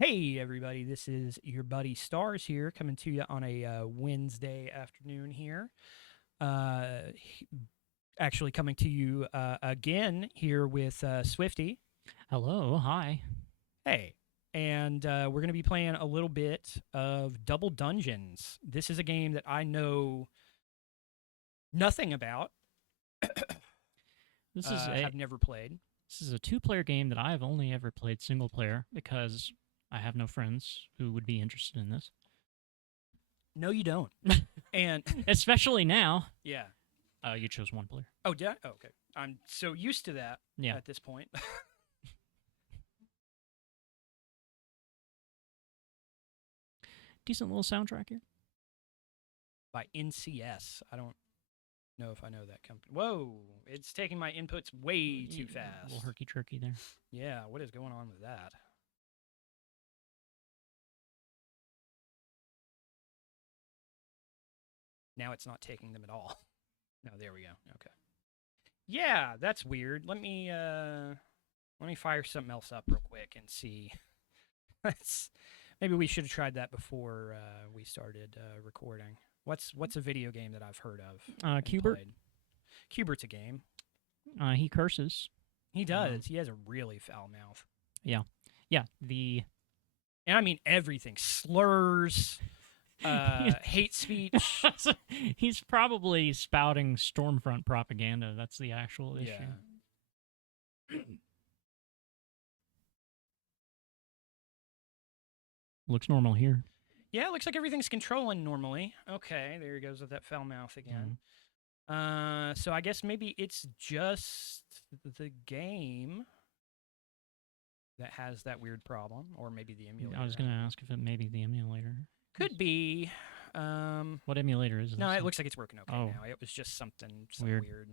Hey, everybody, this is your buddy Stars here coming to you on a Wednesday afternoon here. He- Actually, coming to you again here with Swifty. Hello, hi. Hey. And we're going to be playing a little bit of Double Dungeons. This is a game that I know nothing about, This is a have never played. this is a two-player game that I've only ever played single player because I have no friends who would be interested in this. No, you don't. And Especially now. yeah. You chose one player. Oh, did I? Oh, okay. I'm so used to that Yeah. at this point. Decent little soundtrack here. By NCS. I don't know if I know that company. Whoa, it's taking my inputs way too A fast. little herky-jerky there. Yeah, what is going on with that? Now it's not taking them at all. No, there we go. Okay. Yeah, that's weird. Let me fire something else up real quick and see. Let's maybe we should have tried that before we started recording. What's a video game that I've heard of? and Cubert. played? Cubert's a game. He curses. He does. He has a really foul mouth. Yeah. The And I mean everything. Slurs, hate speech. he's probably spouting Stormfront propaganda. That's the actual issue. Yeah. Looks normal here. Yeah, it looks like everything's controlling normally. Okay, there he goes with that foul mouth again. So I guess maybe it's just the game that has that weird problem, or maybe the emulator. I was going to ask if it may be the emulator. Could be. What emulator is this? No, it looks like it's working okay Oh. now. It was just some Weird. weird.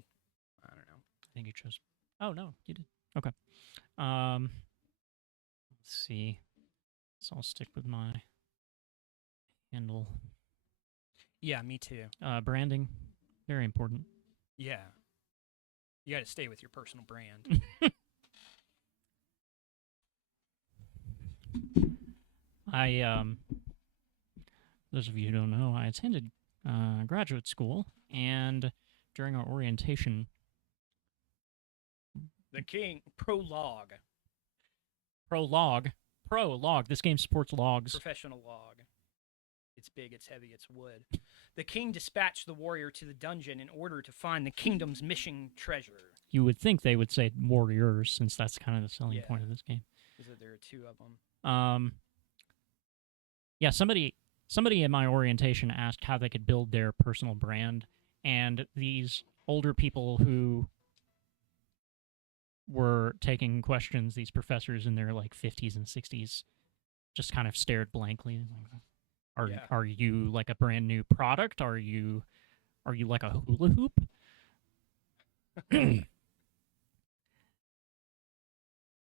I don't know. I think you chose. Oh no, you did. Okay. Let's see. So I'll stick with my handle. Yeah, me too. Branding, very important. Yeah. You got to stay with your personal brand. Those of you who don't know, I attended graduate school, and during our orientation, The King prologue. prologue. This game supports logs. Professional log. It's big, it's heavy, it's wood. The king dispatched the warrior to the dungeon in order to find the kingdom's missing treasure. You would think they would say warriors, since that's kind of the selling Yeah. point of this game. Is that there are two of them? Yeah, somebody in my orientation asked how they could build their personal brand, and these older people who were taking questions, these professors in their like 50s and 60s, just kind of stared blankly. Are you like a brand new product? Are you like a hula hoop?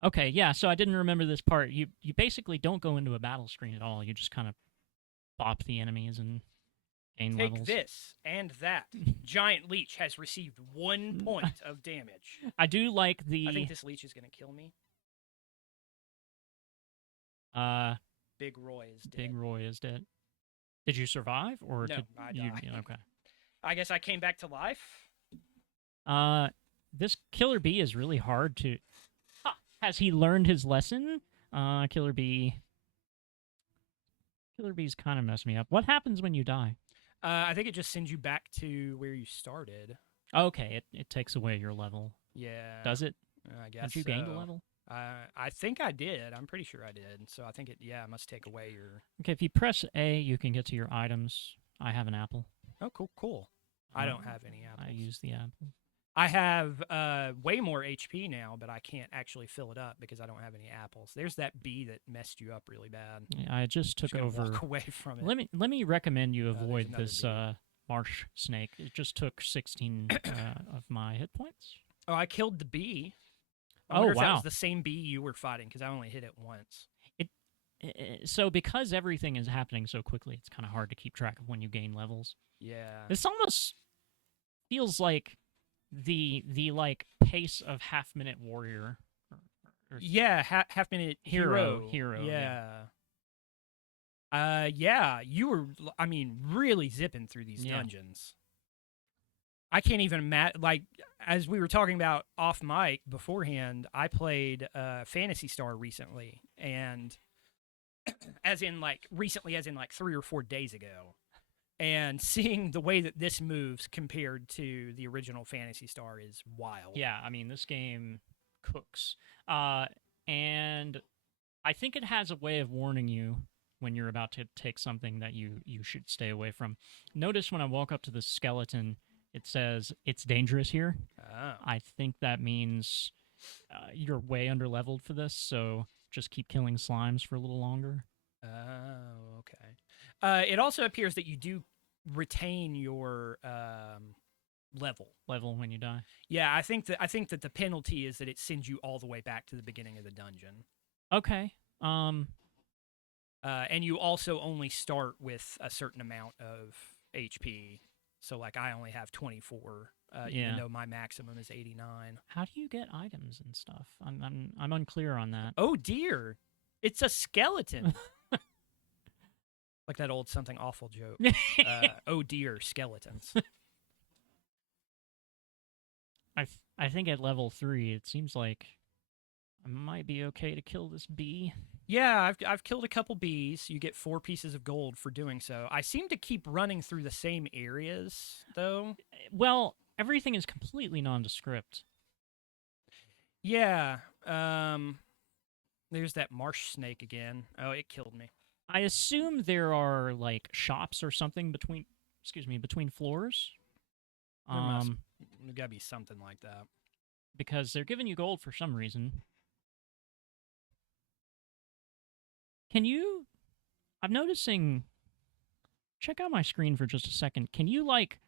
Okay, yeah, so I didn't remember this part. You basically don't go into a battle screen at all. You just kind of bop the enemies and gain Take levels. this and that. Giant leech has received 1 point of damage. I do like the I think this leech is going to kill me. Big Roy is dead. Big Roy is dead. Did you survive, or No, did I you? died. Yeah, okay. I guess I came back to life. This Killer Bee is really hard to. Has he learned his lesson? Killer Bee's kind of messed me up. What happens when you die? I think it just sends you back to where you started. Okay, it takes away your level. Yeah. Does it? I guess Did you gain a so. level? I think I did. I'm pretty sure I did. So I think it must take away your. Okay, if you press A, you can get to your items. I have an apple. Oh, cool. I don't have any apples. I use the apple. I have way more HP now, but I can't actually fill it up because I don't have any apples. There's that bee that messed you up really bad. Yeah, I just took Just gonna over. walk away from it. Let me recommend you there's avoid another this bee. marsh snake. It just took 16 of my hit points. Oh, I killed the bee. I Oh, wonder if that wow. was the same bee you were fighting because I only hit it once. So because everything is happening so quickly, it's kind of hard to keep track of when you gain levels. Yeah. This almost feels like the like pace of Half Minute Warrior. Or Yeah, half minute Hero. Yeah. Yeah, you were, I mean, really zipping through these Yeah. dungeons. I can't even imagine, like, as we were talking about off mic beforehand, I played Fantasy Star recently, and as in, like, recently, as in, like, 3 or 4 days ago. And seeing the way that this moves compared to the original Fantasy Star is wild. Yeah, I mean, this game cooks. And I think it has a way of warning you when you're about to take something that you should stay away from. Notice when I walk up to the skeleton, it says it's dangerous here. Oh. I think that means you're way under leveled for this, so just keep killing slimes for a little longer. Oh, okay. It also appears that you do retain your level When you die. Yeah, I think that the penalty is that it sends you all the way back to the beginning of the dungeon. Okay. And you also only start with a certain amount of HP. So like I only have 24, Yeah. even though my maximum is 89. How do you get items and stuff? I'm unclear on that. Oh dear, it's a skeleton. Like that old something awful joke. Oh dear, skeletons. I think at level 3, it seems like I might be okay to kill this bee. Yeah, I've killed a couple bees. You get 4 pieces of gold for doing so. I seem to keep running through the same areas, though. Well, everything is completely nondescript. Yeah. There's that marsh snake again. Oh, it killed me. I assume there are like shops or something between floors. There gotta be something like that. Because they're giving you gold for some reason. Can you? I'm noticing. Check out my screen for just a second. Can you like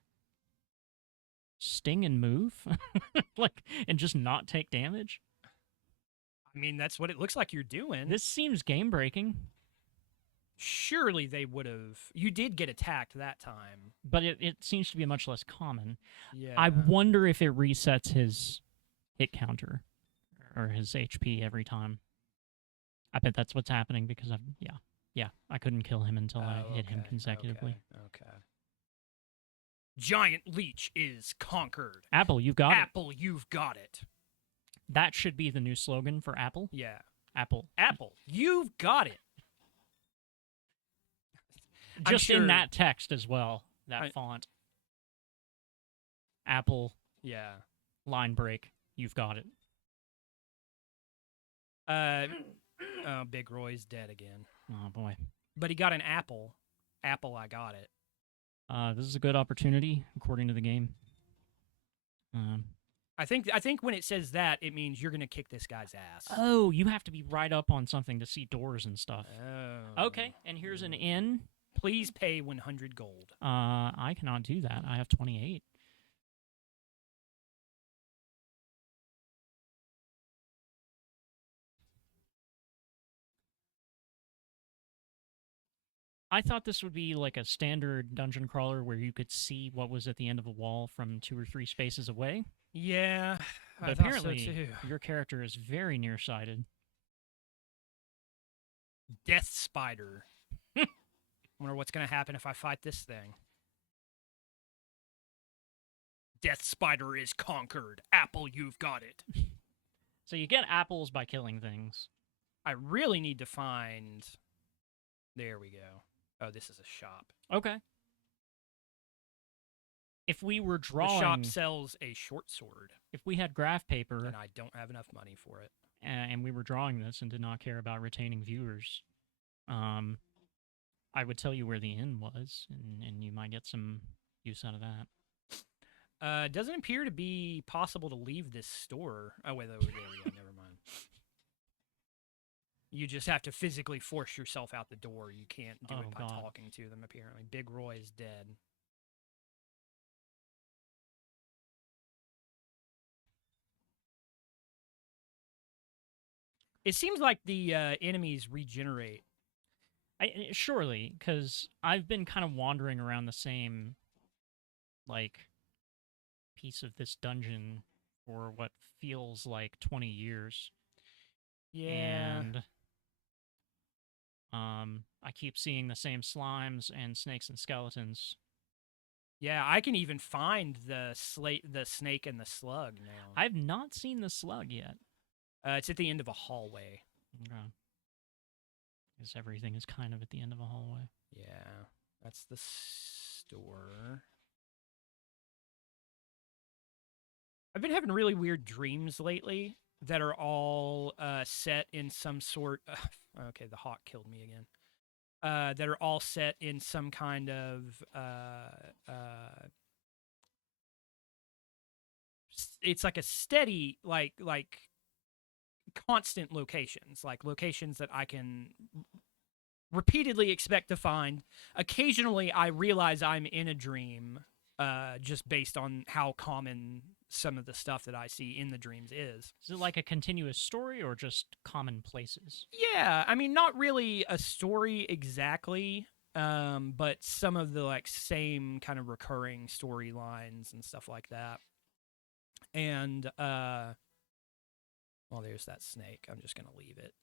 sting and move, like, and just not take damage? I mean, that's what it looks like you're doing. This seems game breaking. Surely they would have. You did get attacked that time, but it seems to be much less common. Yeah. I wonder if it resets his hit counter or his HP every time. I bet that's what's happening because I couldn't kill him until I hit him consecutively. Okay. Giant Leech is conquered. Apple, you've got it. Apple, you've got it. That should be the new slogan for Apple. Yeah. Apple, you've got it. Just in that text as well, that font. Apple. Yeah. Line break. You've got it. Oh, Big Roy's dead again. Oh boy. But he got an apple. Apple, I got it. This is a good opportunity, according to the game. I think when it says that, it means you're gonna kick this guy's ass. Oh, you have to be right up on something to see doors and stuff. Oh. Okay, and here's an inn. Please pay 100 gold. I cannot do that. I have 28. I thought this would be like a standard dungeon crawler where you could see what was at the end of a wall from 2 or 3 spaces away. Yeah, but apparently your character is very nearsighted. Death Spider. Wonder what's going to happen if I fight this thing. Death Spider is conquered. Apple, you've got it. So you get apples by killing things. I really need to find... There we go. Oh, this is a shop. Okay. If we were drawing... The shop sells a short sword. If we had graph paper... And I don't have enough money for it. And we were drawing this and did not care about retaining viewers, I would tell you where the inn was, and you might get some use out of that. Doesn't appear to be possible to leave this store. Oh, wait, there we go. Never mind. You just have to physically force yourself out the door. You can't do it by talking to them, apparently. Big Roy is dead. It seems like the enemies regenerate. Surely, because I've been kind of wandering around the same, like, piece of this dungeon for what feels like 20 years. Yeah. And I keep seeing the same slimes and snakes and skeletons. Yeah, I can even find the snake and the slug now. I've not seen the slug yet. It's at the end of a hallway. Okay. Because everything is kind of at the end of a hallway. Yeah, that's the store. I've been having really weird dreams lately that are all set in some sort. Okay, the hawk killed me again. That are all set in some kind of it's like a steady like constant locations, like locations that I can repeatedly expect to find. Occasionally I realize I'm in a dream just based on how common some of the stuff that I see in the dreams is. Is it like a continuous story or just common places? Yeah, I mean, not really a story exactly, but some of the like same kind of recurring storylines and stuff like that. And well, there's that snake. I'm just gonna leave it.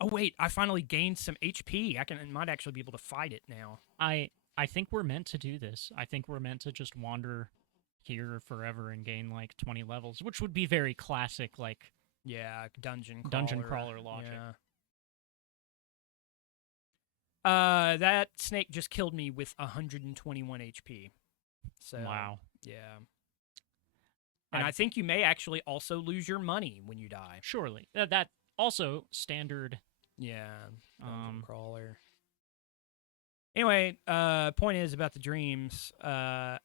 Oh wait, I finally gained some HP. I might actually be able to fight it now. I think we're meant to do this. I think we're meant to just wander here forever and gain like 20 levels, which would be very classic, like dungeon crawler logic. Yeah. That snake just killed me with 121 HP. So wow. Yeah. And I think you may actually also lose your money when you die. Surely. That also standard. Yeah. Dungeon crawler. Anyway, point is about the dreams. One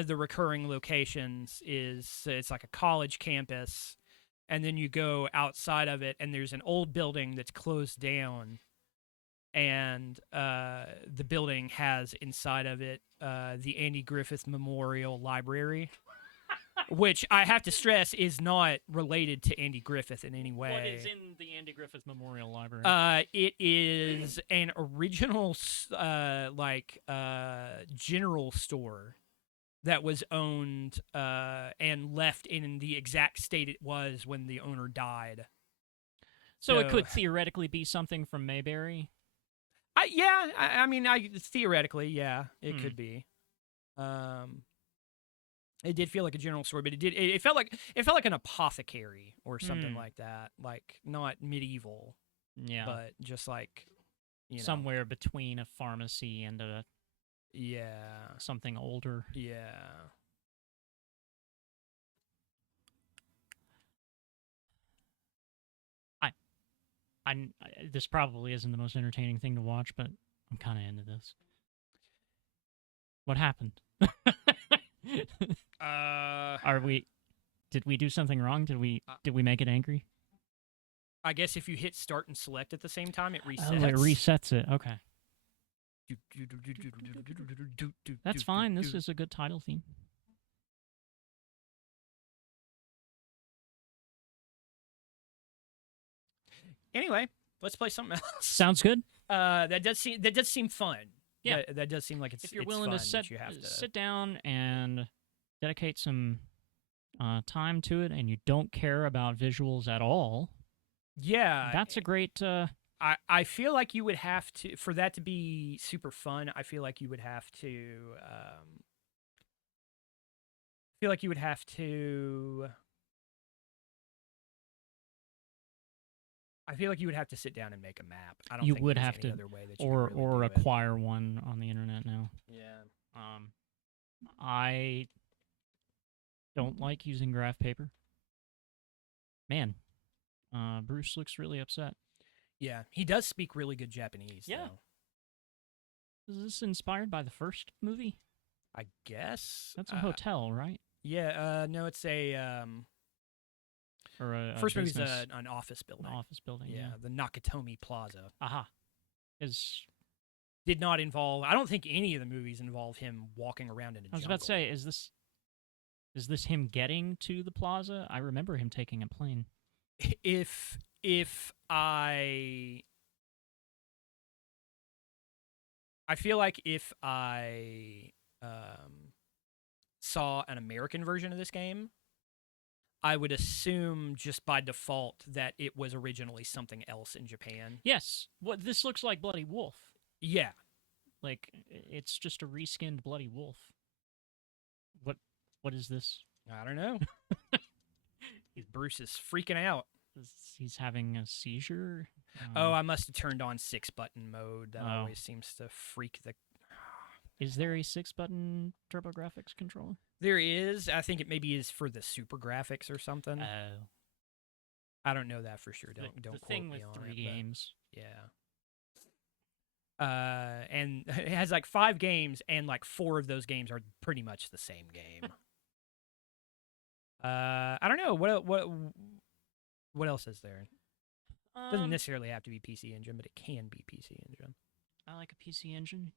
of the recurring locations is it's like a college campus, and then you go outside of it, and there's an old building that's closed down, and the building has inside of it the Andy Griffith Memorial Library, which I have to stress is not related to Andy Griffith in any way. What is in the Andy Griffith Memorial Library? It is an original general store that was owned and left in the exact state it was when the owner died. So it could theoretically be something from Mayberry? I mean, theoretically, yeah, it could be. It did feel like a general store, but it felt like an apothecary or something like that, like not medieval, but just like somewhere between a pharmacy and a something older. Yeah. This probably isn't the most entertaining thing to watch, but I'm kind of into this. What happened? Did we do something wrong? Did we make it angry? I guess if you hit start and select at the same time, it resets. Oh, it resets it. Okay. That's fine. This is a good title theme. Anyway, let's play something else. Sounds good. That does seem fun. Yeah, that does seem like it's. If you're willing to sit down and dedicate some time to it, and you don't care about visuals at all, that's a great. I feel like you would have to, for that to be super fun. I feel like you would have to. I feel like you would have to sit down and make a map. I don't. You think would there's have any to, other way that you or could really do acquire one on the internet now. Yeah. I don't like using graph paper. Man, Bruce looks really upset. Yeah, he does speak really good Japanese. Yeah. Though. Is this inspired by the first movie? I guess that's a hotel, right? Yeah. No, it's a. Or a first movie's an office building. An office building. Yeah, the Nakatomi Plaza. Aha. Did not involve. I don't think any of the movies involve him walking around in a jungle. I was about to say, is this him getting to the plaza? I remember him taking a plane. If I feel like if I saw an American version of this game, I would assume just by default that it was originally something else in Japan. Yes. What this looks like Bloody Wolf. Yeah. Like it's just a reskinned Bloody Wolf. What is this? I don't know. Bruce is freaking out. He's having a seizure. Oh, I must have turned on 6-button mode. That always seems to freak the... Is there a 6-button Turbografx controller? There is. I think it maybe is for the Super Graphics or something. Oh. I don't know that for sure. Don't the quote thing me with on 3 it, games. Yeah. And it has like 5 games, and like 4 of those games are pretty much the same game. I don't know what else is there. Doesn't necessarily have to be PC Engine, but it can be PC Engine. I like a PC Engine.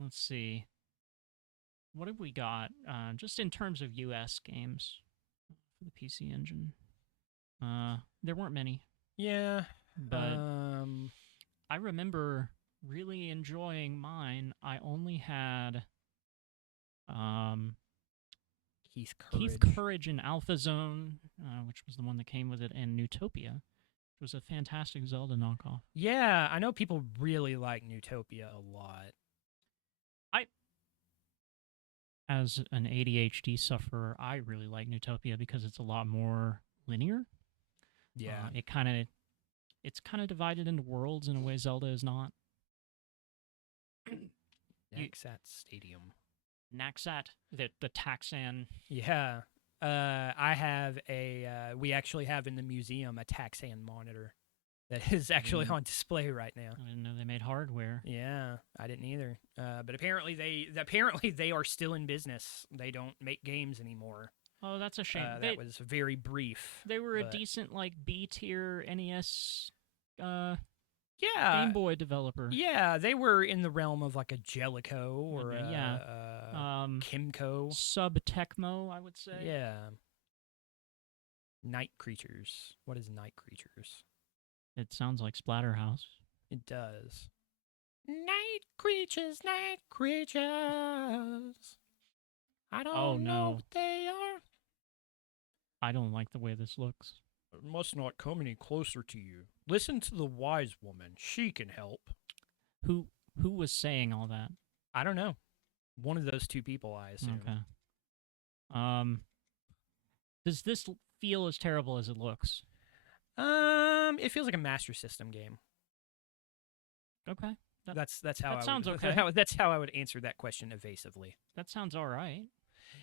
Let's see. What have we got? Just in terms of US games for the PC Engine. There weren't many. Yeah. But I remember really enjoying mine. I only had Keith Courage in Alpha Zone, which was the one that came with it, and Newtopia, which was a fantastic Zelda knockoff. Yeah, I know people really like Newtopia a lot. As an ADHD sufferer, I really like Newtopia because it's a lot more linear. Yeah. It's kind of divided into worlds in a way Zelda is not. Naxat Stadium. Naxat, the Taxan. Yeah. I have we actually have in the museum a Taxan monitor that is actually on display right now. I didn't know they made hardware. Yeah, I didn't either. But apparently they are still in business. They don't make games anymore. Oh, that's a shame. That was very brief. They were a decent like B-tier NES Game Boy developer. Yeah, they were in the realm of like a Jellico or Kimco. Sub-Tecmo, I would say. Yeah. Night Creatures. What is Night Creatures? It sounds like Splatterhouse. It does. Night creatures, night creatures. I don't know what they are. I don't like the way this looks. It must not come any closer to you. Listen to the wise woman. She can help. Who was saying all that? I don't know. One of those 2 people, I assume. Okay. Does this feel as terrible as it looks? It feels like a Master System game. Okay. That's how that sounds would, okay. That's how I would answer that question evasively. That sounds all right.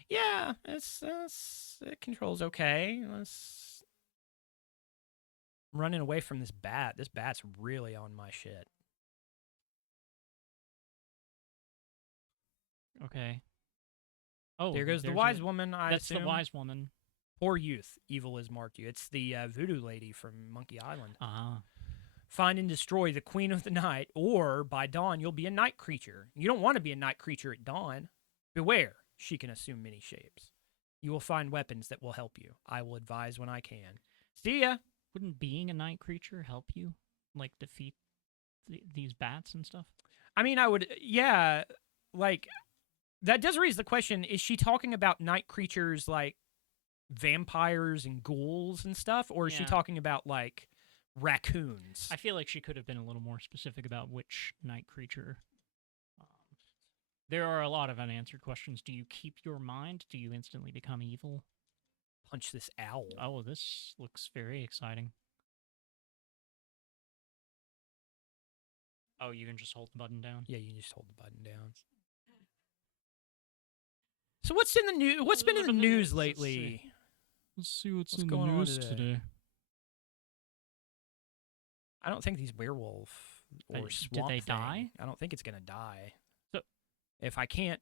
Yeah, it controls okay. It's running away from this bat. This bat's really on my shit. Okay. Oh, there goes the wise woman. That's the wise woman. Poor youth, evil has marked you. It's the voodoo lady from Monkey Island. Ah. Find and destroy the queen of the night, or by dawn you'll be a night creature. You don't want to be a night creature at dawn. Beware, she can assume many shapes. You will find weapons that will help you. I will advise when I can. See ya! Wouldn't being a night creature help you? Like, defeat these bats and stuff? I mean, I would, yeah, like, that does raise the question, is she talking about night creatures like vampires and ghouls and stuff, or is she talking about, like, raccoons? I feel like she could have been a little more specific about which night creature. There are a lot of unanswered questions. Do you keep your mind? Do you instantly become evil? Punch this owl. Oh, this looks very exciting. Oh, you can just hold the button down? Yeah, you can just hold the button down. So what's in the news? What's been in the news lately? Let's see what's in the news today. I don't think these werewolf or swamp Did they die? I don't think it's gonna die. So if I can't,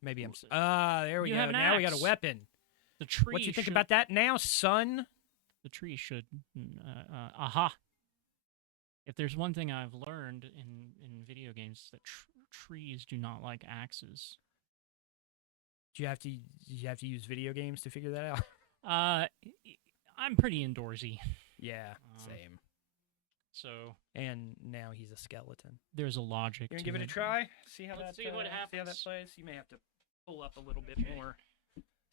maybe I'm. There we go. Have an now axe. We got a weapon. The tree. What you think about that now, son? The tree should. Aha. If there's one thing I've learned in video games, it's that trees do not like axes. Do you have to use video games to figure that out? I'm pretty indoorsy. Yeah, same. So. And now he's a skeleton. There's a logic. You gonna give it a try? See how Let's that see what happens. See how that plays. You may have to pull up a little bit more.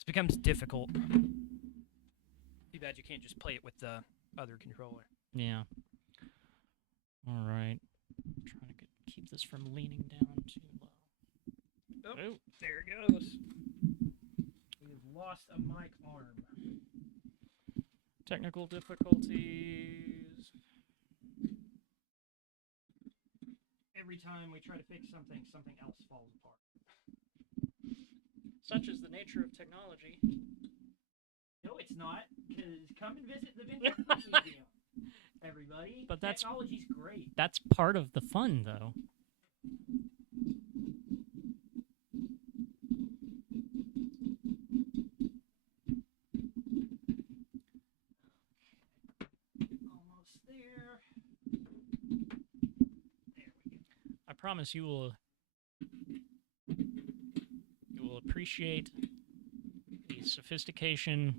becomes difficult. Too bad you can't just play it with the other controller. Yeah. All right. Trying to keep this from leaning down too low. Oh, there it goes. We've lost a mic arm. Technical difficulties. Every time we try to fix something, something else falls apart. Such is the nature of technology. No, it's not. Because come and visit the Vintage Museum, everybody. But technology's great. That's part of the fun, though. Almost there. There we go. I promise you will appreciate the sophistication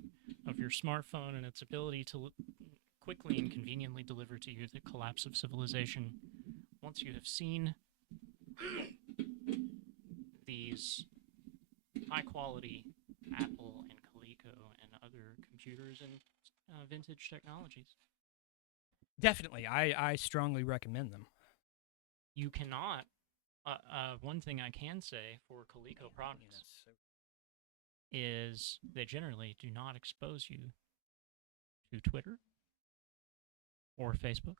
of your smartphone and its ability to quickly and conveniently deliver to you the collapse of civilization once you have seen these high-quality Apple and Coleco and other computers and vintage technologies. Definitely. I strongly recommend them. You cannot. One thing I can say for Coleco products is they generally do not expose you to Twitter or Facebook.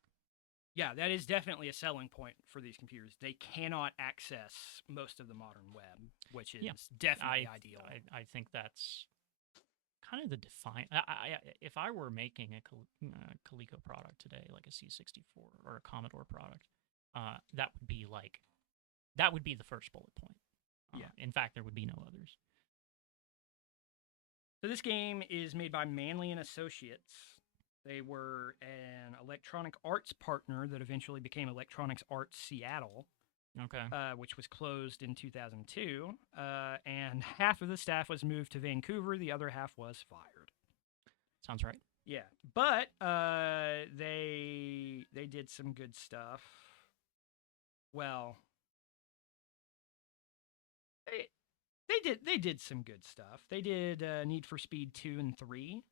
Yeah, that is definitely a selling point for these computers. They cannot access most of the modern web, which is definitely ideal. I think that's kind of the define. If I were making a Coleco product today, like a C64 or a Commodore product, that would be the first bullet point. In fact, there would be no others. So this game is made by Manley and Associates. They were an Electronic Arts partner that eventually became Electronics Arts Seattle, which was closed in 2002. And half of the staff was moved to Vancouver. The other half was fired. Sounds right. Yeah, but they did some good stuff. Well, they did some good stuff. They did Need for Speed 2 and 3.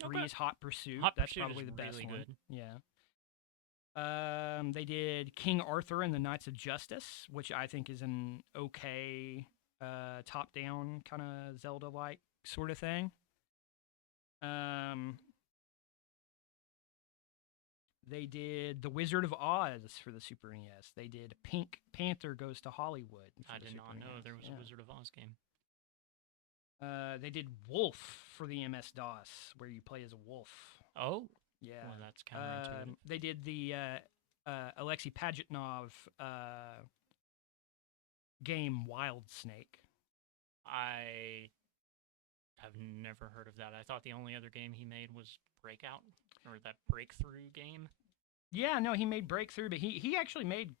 3 is Hot Pursuit. That's probably the best one. Yeah. They did King Arthur and the Knights of Justice, which I think is an okay top-down kind of Zelda-like sort of thing. They did The Wizard of Oz for the Super NES. They did Pink Panther Goes to Hollywood. I did not know there was a Wizard of Oz game. They did Wolf for the MS-DOS, where you play as a wolf. Oh? Yeah. Well, that's counterintuitive. They did the Alexei Pajitnov game Wild Snake. I have never heard of that. I thought the only other game he made was Breakout, or that Breakthrough game. Yeah, no, he made Breakthrough, but he actually made...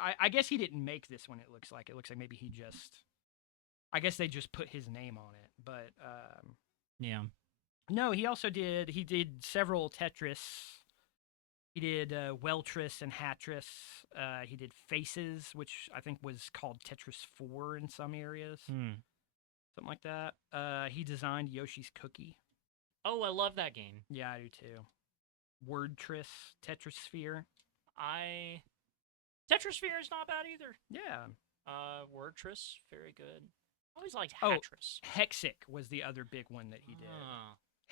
I guess he didn't make this one, it looks like. It looks like maybe he just... I guess they just put his name on it, but... yeah. No, he also did... He did several Tetris. He did Weltris and Hatris. He did Faces, which I think was called Tetris 4 in some areas. Something like that. He designed Yoshi's Cookie. Oh, I love that game. Yeah, I do too. Wordtris, Tetrisphere. Tetrisphere is not bad either. Yeah. Wordtris, very good. I always liked Hatris. Hexic was the other big one that he did.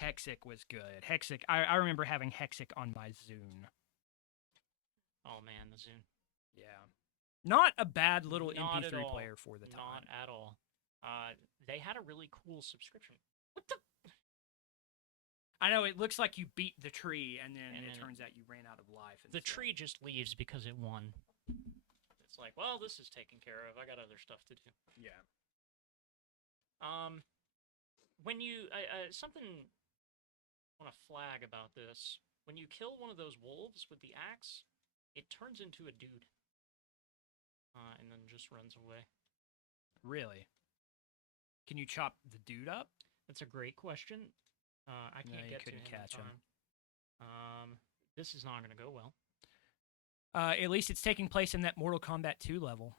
Hexic was good. Hexic, I remember having Hexic on my Zune. Oh man, the Zune. Yeah. Not a bad little MP3 player for the time. Not at all. They had a really cool subscription. What the? I know, it looks like you beat the tree, and then it turns out you ran out of life. The tree just leaves because it won. It's like, well, this is taken care of. I got other stuff to do. Yeah. When you... something I want to flag about this. When you kill one of those wolves with the axe, it turns into a dude. And then just runs away. Really? Can you chop the dude up? That's a great question. I can't get to him. Catch him. This is not going to go well. At least it's taking place in that Mortal Kombat 2 level.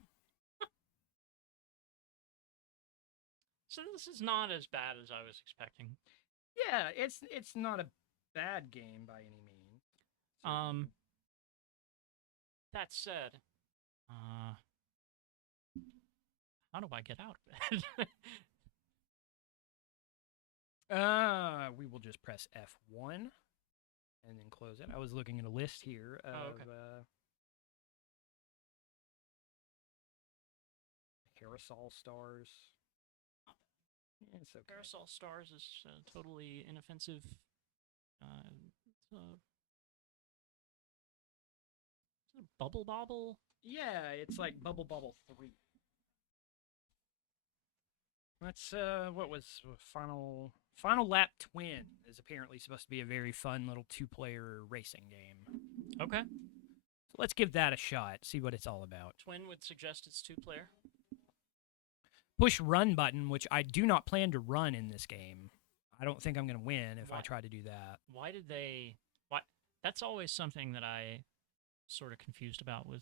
So this is not as bad as I was expecting. Yeah, it's not a bad game by any means. That said, how do I get out of it? We will just press F1 and then close it. I was looking at a list here of Parasol Stars. Yeah, it's okay. Parasol Stars is totally inoffensive. It's a Bubble Bobble? Yeah, it's like Bubble Bobble 3. That's what was Final Lap Twin is apparently supposed to be a very fun little 2-player racing game. Okay. So let's give that a shot, see what it's all about. Twin would suggest it's 2-player. Push run button, which I do not plan to run in this game. I don't think I'm going to win if I try to do that. Why did they... Why? That's always something that I sort of confused about with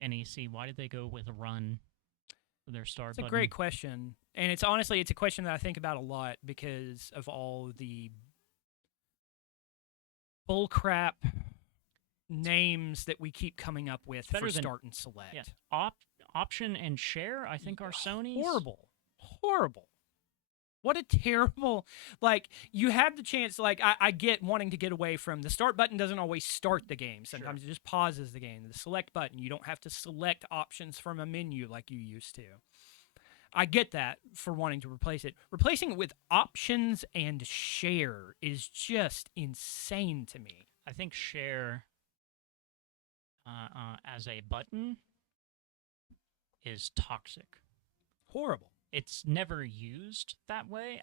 NEC. Why did they go with run for their start button? It's a great question. And it's a question that I think about a lot because of all the bullcrap names that we keep coming up with for start and select. Yeah. Option and share, I think, are Sony's. Horrible. What a terrible, like, you have the chance, like, I get wanting to get away from, the start button doesn't always start the game. Sometimes it just pauses the game. The select button, you don't have to select options from a menu like you used to. I get that for wanting to replace it. Replacing it with options and share is just insane to me. I think share as a button is toxic. Horrible. It's never used that way.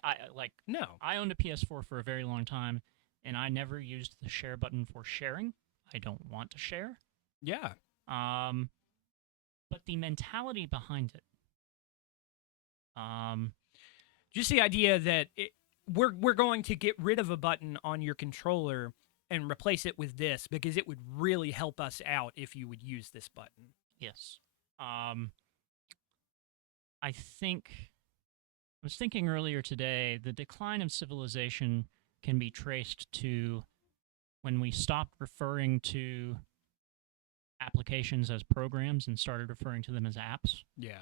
No. I owned a PS4 for a very long time, and I never used the share button for sharing. I don't want to share. Yeah. But the mentality behind it. Just the idea that we're going to get rid of a button on your controller and replace it with this because it would really help us out if you would use this button. Yes. I was thinking earlier today, the decline of civilization can be traced to when we stopped referring to applications as programs and started referring to them as apps. Yeah.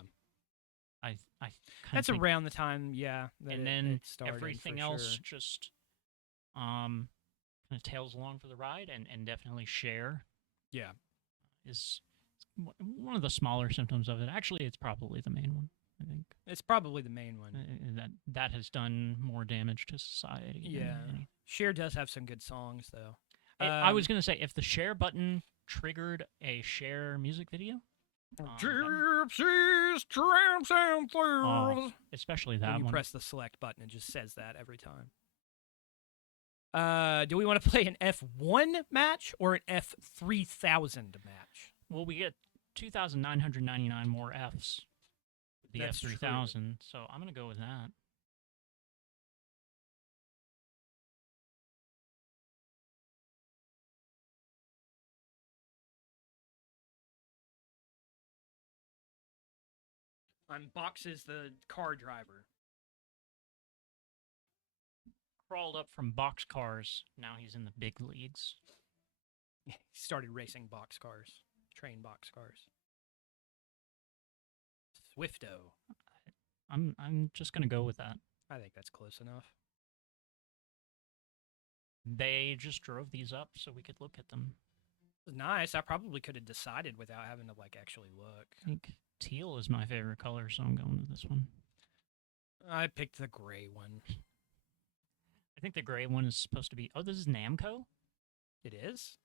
That's around the time, yeah. And then everything else just kind of tails along for the ride, and definitely share. Yeah. Is one of the smaller symptoms of it. Actually, it's probably the main one. I think it's probably the main one. That has done more damage to society. Yeah, share does have some good songs though. I was gonna say if the share button triggered a share music video, gypsies, tramps, and thieves. Especially that when you one. Press the select button, it just says that every time. Do we want to play an F1 match or an F3000 match? Well, we get 2,999 more Fs. The F3000, so I'm going to go with that. Box is the car driver. Crawled up from box cars, now he's in the big leagues. He started racing box cars, train box cars. Swifto. I'm just gonna go with that. I think that's close enough. They just drove these up so we could look at them. It was nice. I probably could have decided without having to actually look. I think teal is my favorite color, so I'm going with this one. I picked the gray one. I think the gray one is supposed to be... Oh, this is Namco? It is?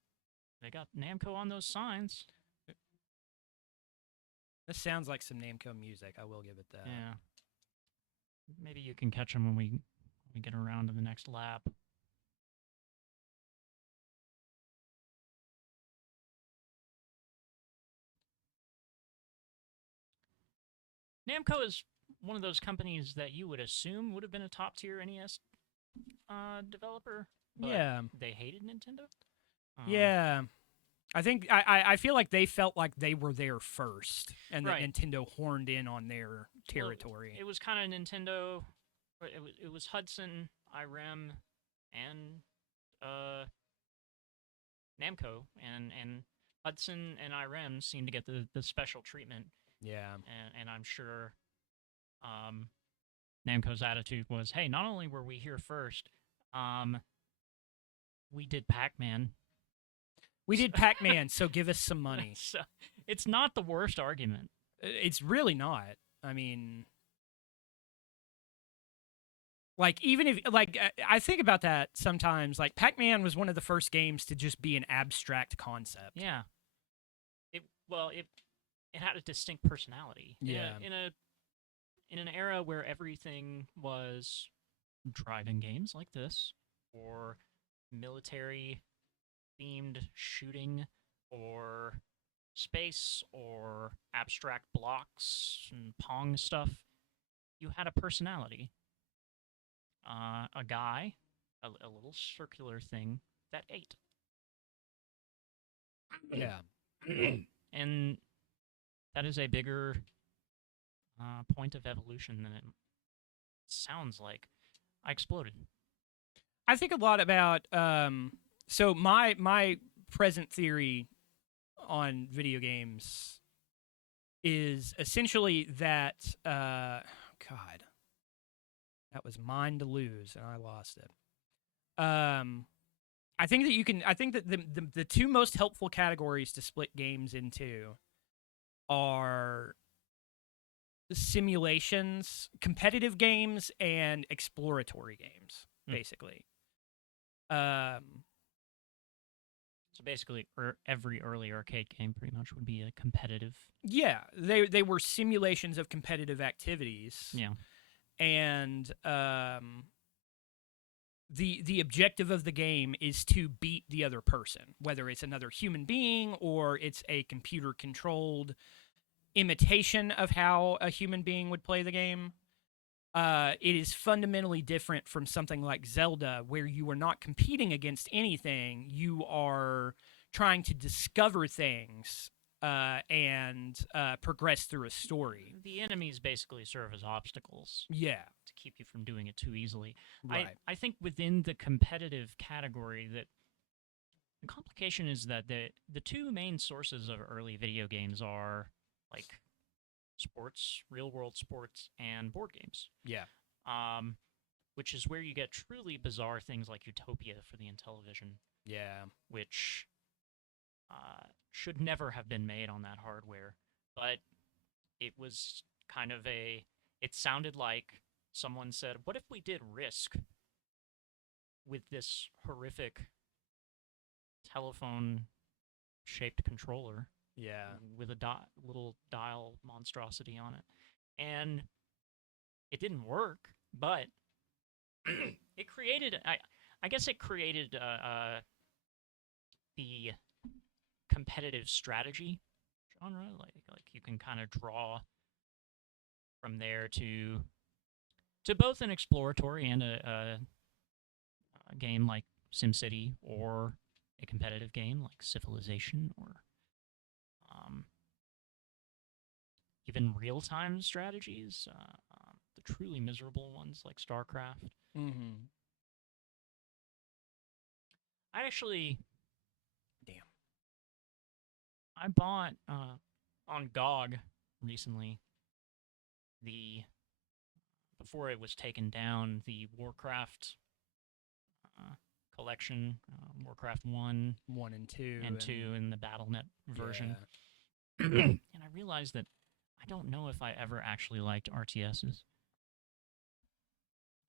They got Namco on those signs. This sounds like some Namco music. I will give it that. Yeah. Maybe you can catch them when we get around to the next lap. Namco is one of those companies that you would assume would have been a top-tier NES developer. But yeah. They hated Nintendo? Yeah. I feel like they felt like they were there first, and right. that Nintendo horned in on their territory. It was kind of Nintendo. It was Hudson, IREM, and Namco, and Hudson and IREM seem to get the special treatment. Yeah. And I'm sure Namco's attitude was, hey, not only were we here first, we did Pac-Man. We did Pac-Man, so give us some money. So, it's not the worst argument. It's really not. I mean, like, even if, like, I think about that sometimes. Like, Pac-Man was one of the first games to just be an abstract concept. Yeah. It had a distinct personality. Yeah. In an era where everything was driving games like this, or military themed shooting, or space, or abstract blocks and Pong stuff, you had a personality. A guy, a little circular thing that ate. Yeah. And that is a bigger point of evolution than it sounds like. I exploded. I think a lot about so my present theory on video games is essentially that God, that was mine to lose and I lost it. I think that you can. I think that the two most helpful categories to split games into are simulations, competitive games, and exploratory games, basically. So basically, every early arcade game pretty much would be a competitive. Yeah, they were simulations of competitive activities. Yeah, and the objective of the game is to beat the other person, whether it's another human being or it's a computer controlled imitation of how a human being would play the game. It is fundamentally different from something like Zelda, where you are not competing against anything. You are trying to discover things and progress through a story. The enemies basically serve as obstacles. Yeah. To keep you from doing it too easily. Right. I think within the competitive category, that the complication is that the two main sources of early video games are like sports, real world sports, and board games. Yeah. Which is where you get truly bizarre things like Utopia for the Intellivision. Yeah. Which should never have been made on that hardware. But it was kind of it sounded like someone said, what if we did Risk with this horrific telephone-shaped controller? Yeah. With a little dial monstrosity on it. And it didn't work, but it created, I guess it created the competitive strategy genre. Like you can kind of draw from there to both an exploratory and a game like SimCity, or a competitive game like Civilization, or even real-time strategies, the truly miserable ones like StarCraft. Mm-hmm. I actually... Damn. I bought, on GOG recently, before it was taken down, the Warcraft collection, Warcraft 1, 1 and 2. And 2 in the Battle.net version. Yeah. And I realized that I don't know if I ever actually liked RTSs.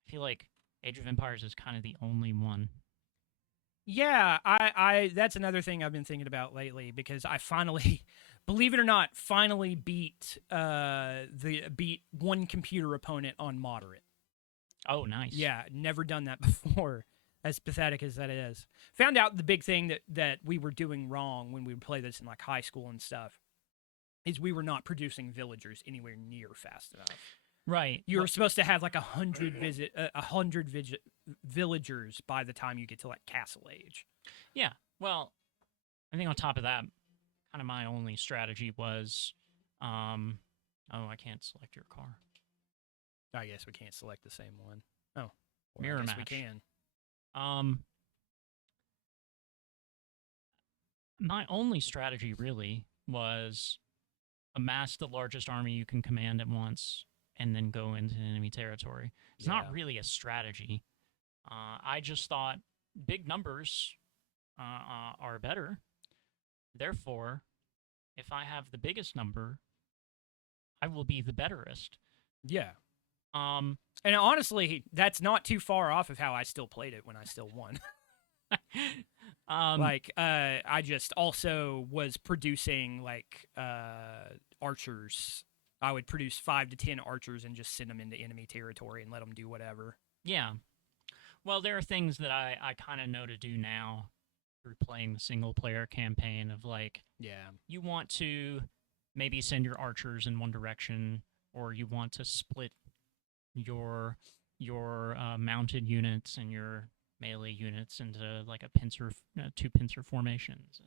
I feel like Age of Empires is kind of the only one. Yeah, I that's another thing I've been thinking about lately, because I finally, believe it or not, beat one computer opponent on moderate. Oh, nice. Yeah, never done that before. As pathetic as that is. Found out the big thing that we were doing wrong when we would play this in like high school and stuff is we were not producing villagers anywhere near fast enough. Right. You were supposed to have like 100 villagers by the time you get to like Castle Age. Yeah. Well, I think on top of that, kind of my only strategy was, oh, I can't select your car. I guess we can't select the same one. Oh, or Mirror I guess match. we can. My only strategy really was amass the largest army you can command at once and then go into enemy territory. It's not really a strategy. I just thought big numbers are better. Therefore, if I have the biggest number, I will be the betterest. Yeah. And honestly, that's not too far off of how I still played it when I still won. I just also was producing archers. I would produce 5 to 10 archers and just send them into enemy territory and let them do whatever. Yeah. Well, there are things that I kind of know to do now through playing the single player campaign of you want to maybe send your archers in one direction, or you want to split your mounted units and your melee units into like a pincer, 2 pincer formations.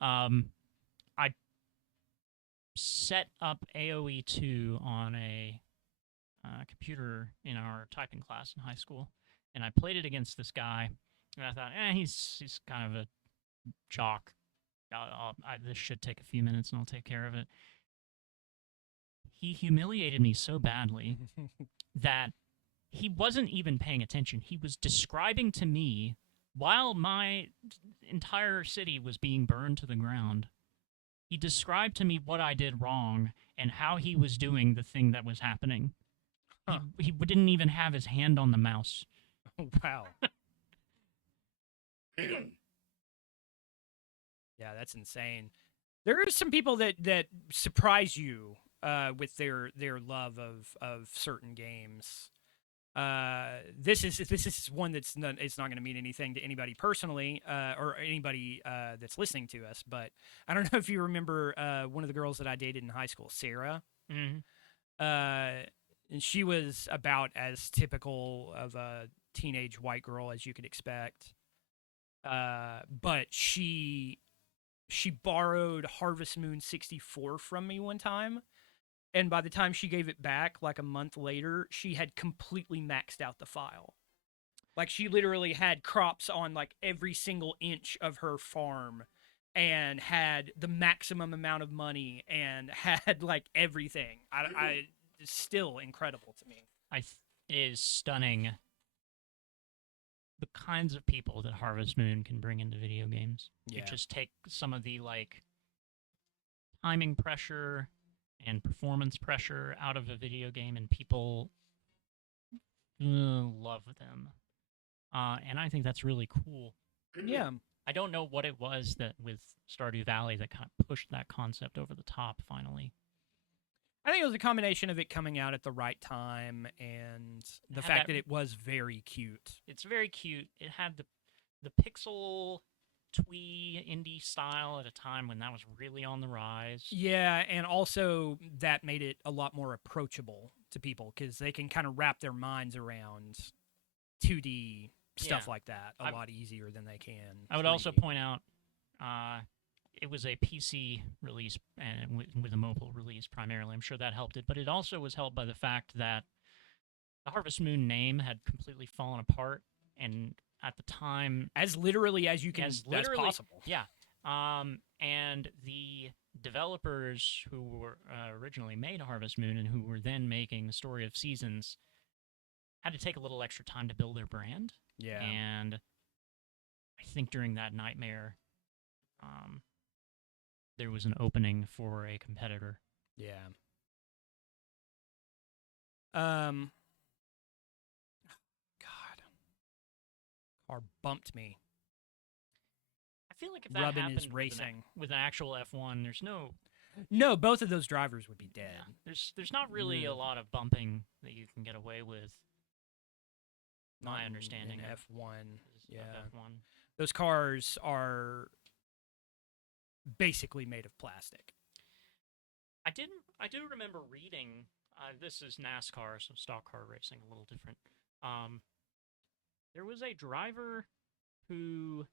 I set up AoE 2 on a computer in our typing class in high school, and I played it against this guy, and I thought, he's kind of a jock. This should take a few minutes, and I'll take care of it. He humiliated me so badly that he wasn't even paying attention. He was describing to me, while my entire city was being burned to the ground, he described to me what I did wrong and how he was doing the thing that was happening. Huh. He didn't even have his hand on the mouse. Wow. Yeah, that's insane. There are some people that surprise you with their love of certain games. This is one it's not going to mean anything to anybody personally or anybody that's listening to us. But I don't know if you remember one of the girls that I dated in high school, Sarah. Mm-hmm. And she was about as typical of a teenage white girl as you could expect. But she borrowed Harvest Moon 64 from me one time. And by the time she gave it back, like a month later, she had completely maxed out the file. Like, she literally had crops on, like, every single inch of her farm and had the maximum amount of money and had, like, everything. It's still incredible to me. It is stunning the kinds of people that Harvest Moon can bring into video games. Yeah. You just take some of the, like, timing pressure and performance pressure out of a video game, and people love them. And I think that's really cool. Yeah. I don't know what it was that with Stardew Valley that kind of pushed that concept over the top finally. I think it was a combination of it coming out at the right time and the fact that it was very cute. It's very cute. It had the pixel twee indie style at a time when that was really on the rise. Yeah, and also that made it a lot more approachable to people because they can kind of wrap their minds around 2D stuff like that a lot easier than they can. I would also point out it was a PC release and with a mobile release primarily. I'm sure that helped it, but it also was helped by the fact that the Harvest Moon name had completely fallen apart, and at the time, as literally as you can, as possible. Yeah. And the developers who were originally made Harvest Moon and who were then making the Story of Seasons had to take a little extra time to build their brand. Yeah. And I think during that nightmare, there was an opening for a competitor. Yeah. Car bumped me. I feel like if that happened with an actual F1, there's no, both of those drivers would be dead. Yeah. There's not really a lot of bumping that you can get away with. My understanding in of F1. Yeah. F1. Those cars are basically made of plastic. I do remember reading. This is NASCAR, so stock car racing, a little different. There was a driver who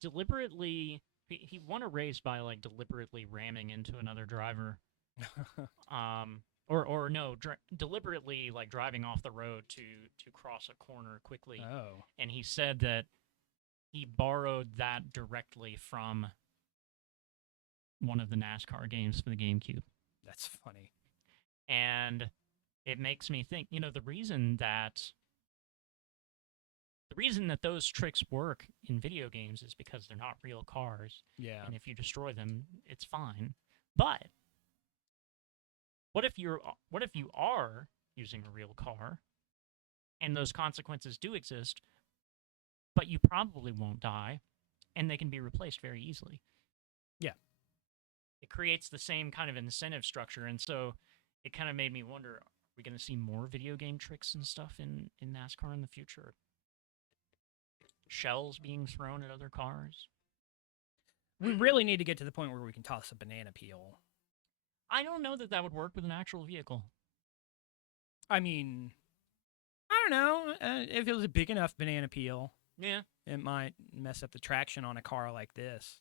deliberately he won a race by like deliberately ramming into another driver. or no, deliberately like driving off the road to cross a corner quickly. Oh. And he said that he borrowed that directly from one of the NASCAR games for the GameCube. That's funny. And it makes me think, the reason that those tricks work in video games is because they're not real cars. Yeah. And if you destroy them, it's fine. But what if you are using a real car and those consequences do exist, but you probably won't die and they can be replaced very easily? Yeah. It creates the same kind of incentive structure, and so it kind of made me wonder, are we going to see more video game tricks and stuff in NASCAR in the future? Shells being thrown at other cars? We really need to get to the point where we can toss a banana peel. I don't know that would work with an actual vehicle. I mean, I don't know. If it was a big enough banana peel, yeah, it might mess up the traction on a car like this.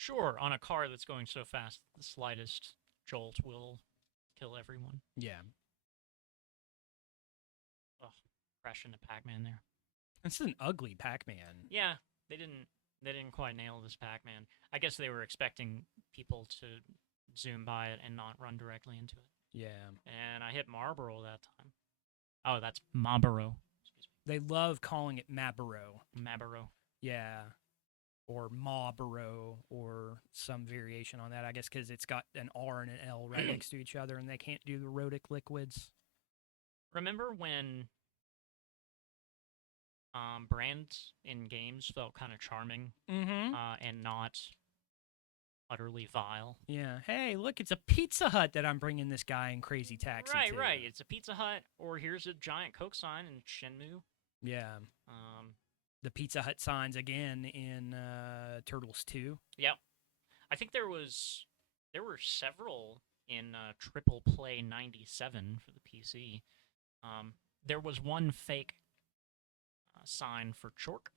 Sure, on a car that's going so fast, the slightest jolt will kill everyone. Yeah. Ugh, crash into Pac-Man there. This is an ugly Pac-Man. Yeah, they didn't quite nail this Pac-Man. I guess they were expecting people to zoom by it and not run directly into it. Yeah. And I hit Marlboro that time. Oh, that's Marlboro. Excuse me. They love calling it Marlboro. Marlboro. Yeah. Or Marlboro, or some variation on that, I guess, because it's got an R and an L right next to each other, and they can't do the rhotic liquids. Remember when brands in games felt kind of charming and not utterly vile? Yeah. Hey, look, it's a Pizza Hut that I'm bringing this guy in Crazy Taxi to. Right. It's a Pizza Hut, or here's a giant Coke sign in Shenmue. Yeah. The Pizza Hut signs again in Turtles 2. Yep. I think there were several in Triple Play 97 for the PC. There was one fake sign for Chork.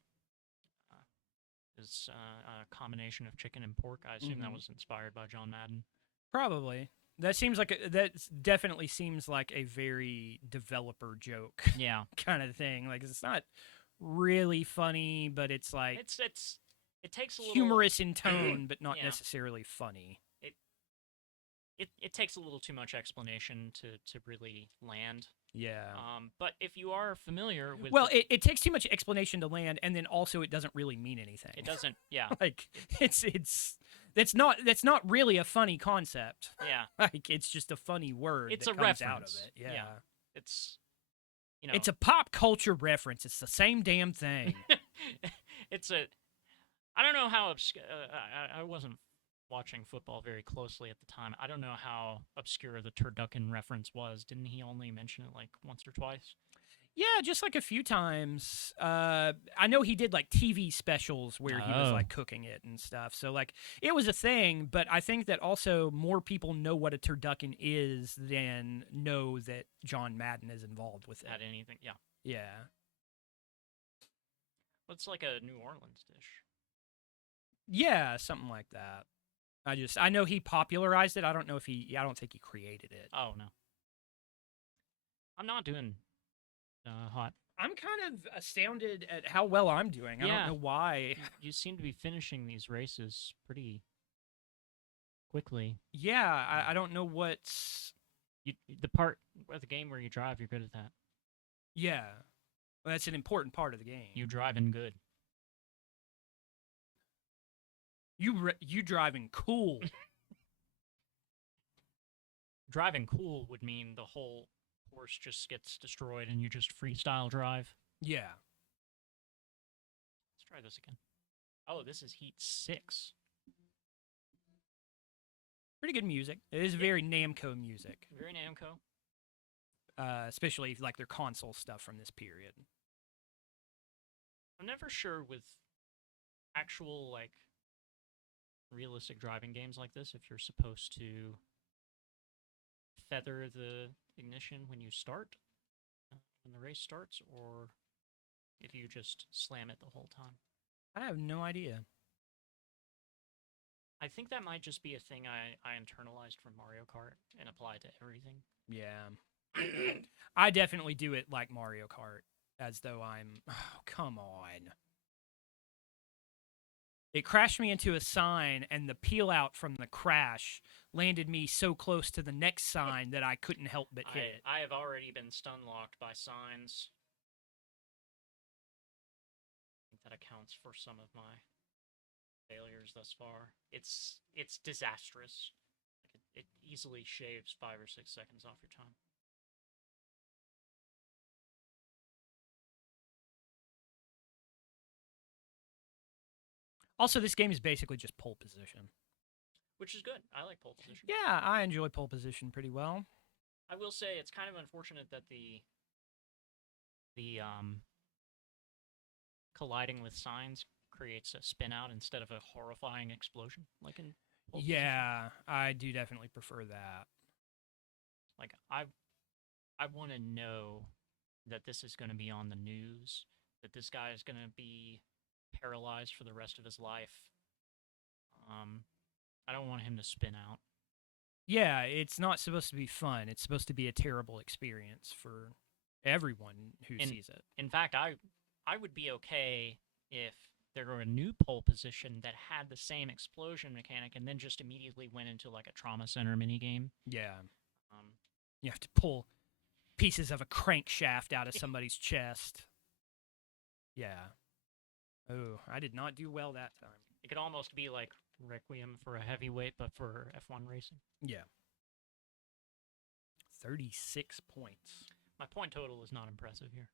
It's a combination of chicken and pork. I assume that was inspired by John Madden. Probably. That definitely seems like a very developer joke. Yeah. kind of thing. Like, it's not really funny, but it's like it takes a little humorous in tone, but not necessarily funny. It takes a little too much explanation to really land. Yeah. But if you are familiar with... Well, it takes too much explanation to land, and then also it doesn't really mean anything. It doesn't, yeah. Like, that's not really a funny concept. Yeah. Like, it's just a funny word it's that a comes reference. out of it. Yeah. It's, It's a pop culture reference. It's the same damn thing. I don't know how... I wasn't watching football very closely at the time. I don't know how obscure the turducken reference was. Didn't he only mention it like once or twice? Yeah, just like a few times. I know he did like TV specials where he was like cooking it and stuff. So like it was a thing, but I think that also more people know what a turducken is than know that John Madden is involved with it. At anything, yeah. Yeah. Well, it's like a New Orleans dish. Yeah, something like that. I know he popularized it. I don't think he created it. Oh, no. I'm not doing hot. I'm kind of astounded at how well I'm doing. I don't know why. You seem to be finishing these races pretty quickly. Yeah, I don't know what's... The part of the game where you drive, you're good at that. Yeah. Well, that's an important part of the game. You driving good. You driving cool. Driving cool would mean the whole course just gets destroyed and you just freestyle drive. Yeah. Let's try this again. Oh, this is Heat 6. Pretty good music. It is very Namco music. Very Namco. Especially like their console stuff from this period. I'm never sure with actual like realistic driving games like this if you're supposed to feather the ignition when you start, when the race starts, or if you just slam it the whole time. I have no idea. I think that might just be a thing I internalized from Mario Kart and applied to everything. Yeah. I definitely do it like Mario Kart, as though I'm. Oh, come on. It crashed me into a sign, and the peel out from the crash landed me so close to the next sign that I couldn't help but hit it. I have already been stun locked by signs. I think that accounts for some of my failures thus far. It's disastrous. Like it easily shaves 5 or 6 seconds off your time. Also, this game is basically just pole position. Which is good. I like pole position. Yeah, I enjoy pole position pretty well. I will say it's kind of unfortunate that the colliding with signs creates a spin out instead of a horrifying explosion, like in pole Yeah, position. I do definitely prefer that. Like I want to know that this is going to be on the news, that this guy is going to be paralyzed for the rest of his life. I don't want him to spin out. Yeah, it's not supposed to be fun. It's supposed to be a terrible experience for everyone who sees it. In fact, I would be okay if there were a new pole position that had the same explosion mechanic and then just immediately went into like a trauma center minigame. Yeah. You have to pull pieces of a crankshaft out of somebody's chest. Yeah. Oh, I did not do well that time. It could almost be like Requiem for a heavyweight, but for F1 racing. Yeah. 36 points. My point total is not impressive here.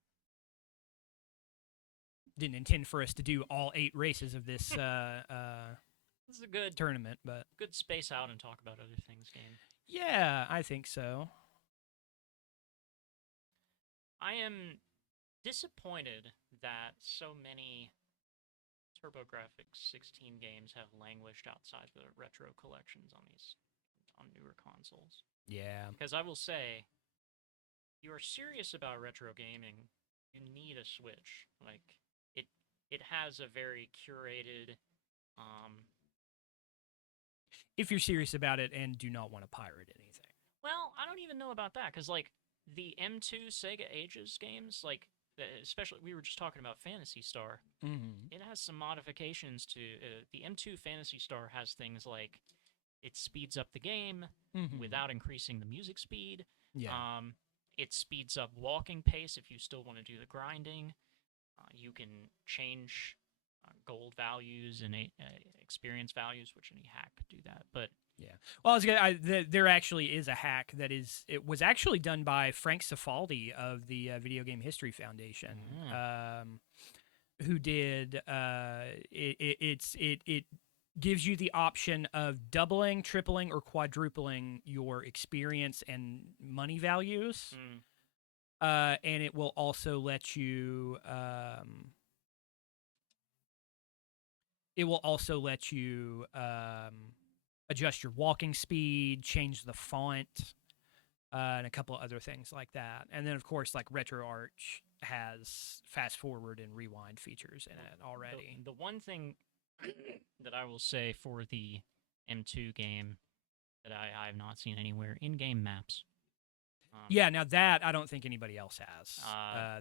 Didn't intend for us to do all 8 races of this this is a good tournament, but good space out and talk about other things game. Yeah, I think so. I am disappointed that so many Turbografx 16 games have languished outside the retro collections on newer consoles. Yeah. Because I will say, if you are serious about retro gaming, you need a Switch. Like it has a very curated if you're serious about it and do not want to pirate anything. Well, I don't even know about that, because like the M2 Sega Ages games, like especially we were just talking about Phantasy Star. Mm-hmm. It has some modifications to the M2 Phantasy Star has things like it speeds up the game without increasing the music speed. Yeah. It speeds up walking pace if you still want to do the grinding. You can change gold values and experience values, which any hack could do that. But yeah, well, there actually is a hack that is. It was actually done by Frank Cifaldi of the Video Game History Foundation, who did. It gives you the option of doubling, tripling, or quadrupling your experience and money values, and it will also let you. It will also let you adjust your walking speed, change the font, and a couple of other things like that. And then, of course, like RetroArch has fast forward and rewind features in it already. The one thing that I will say for the M2 game that I have not seen anywhere, in-game maps. Yeah, now that I don't think anybody else has.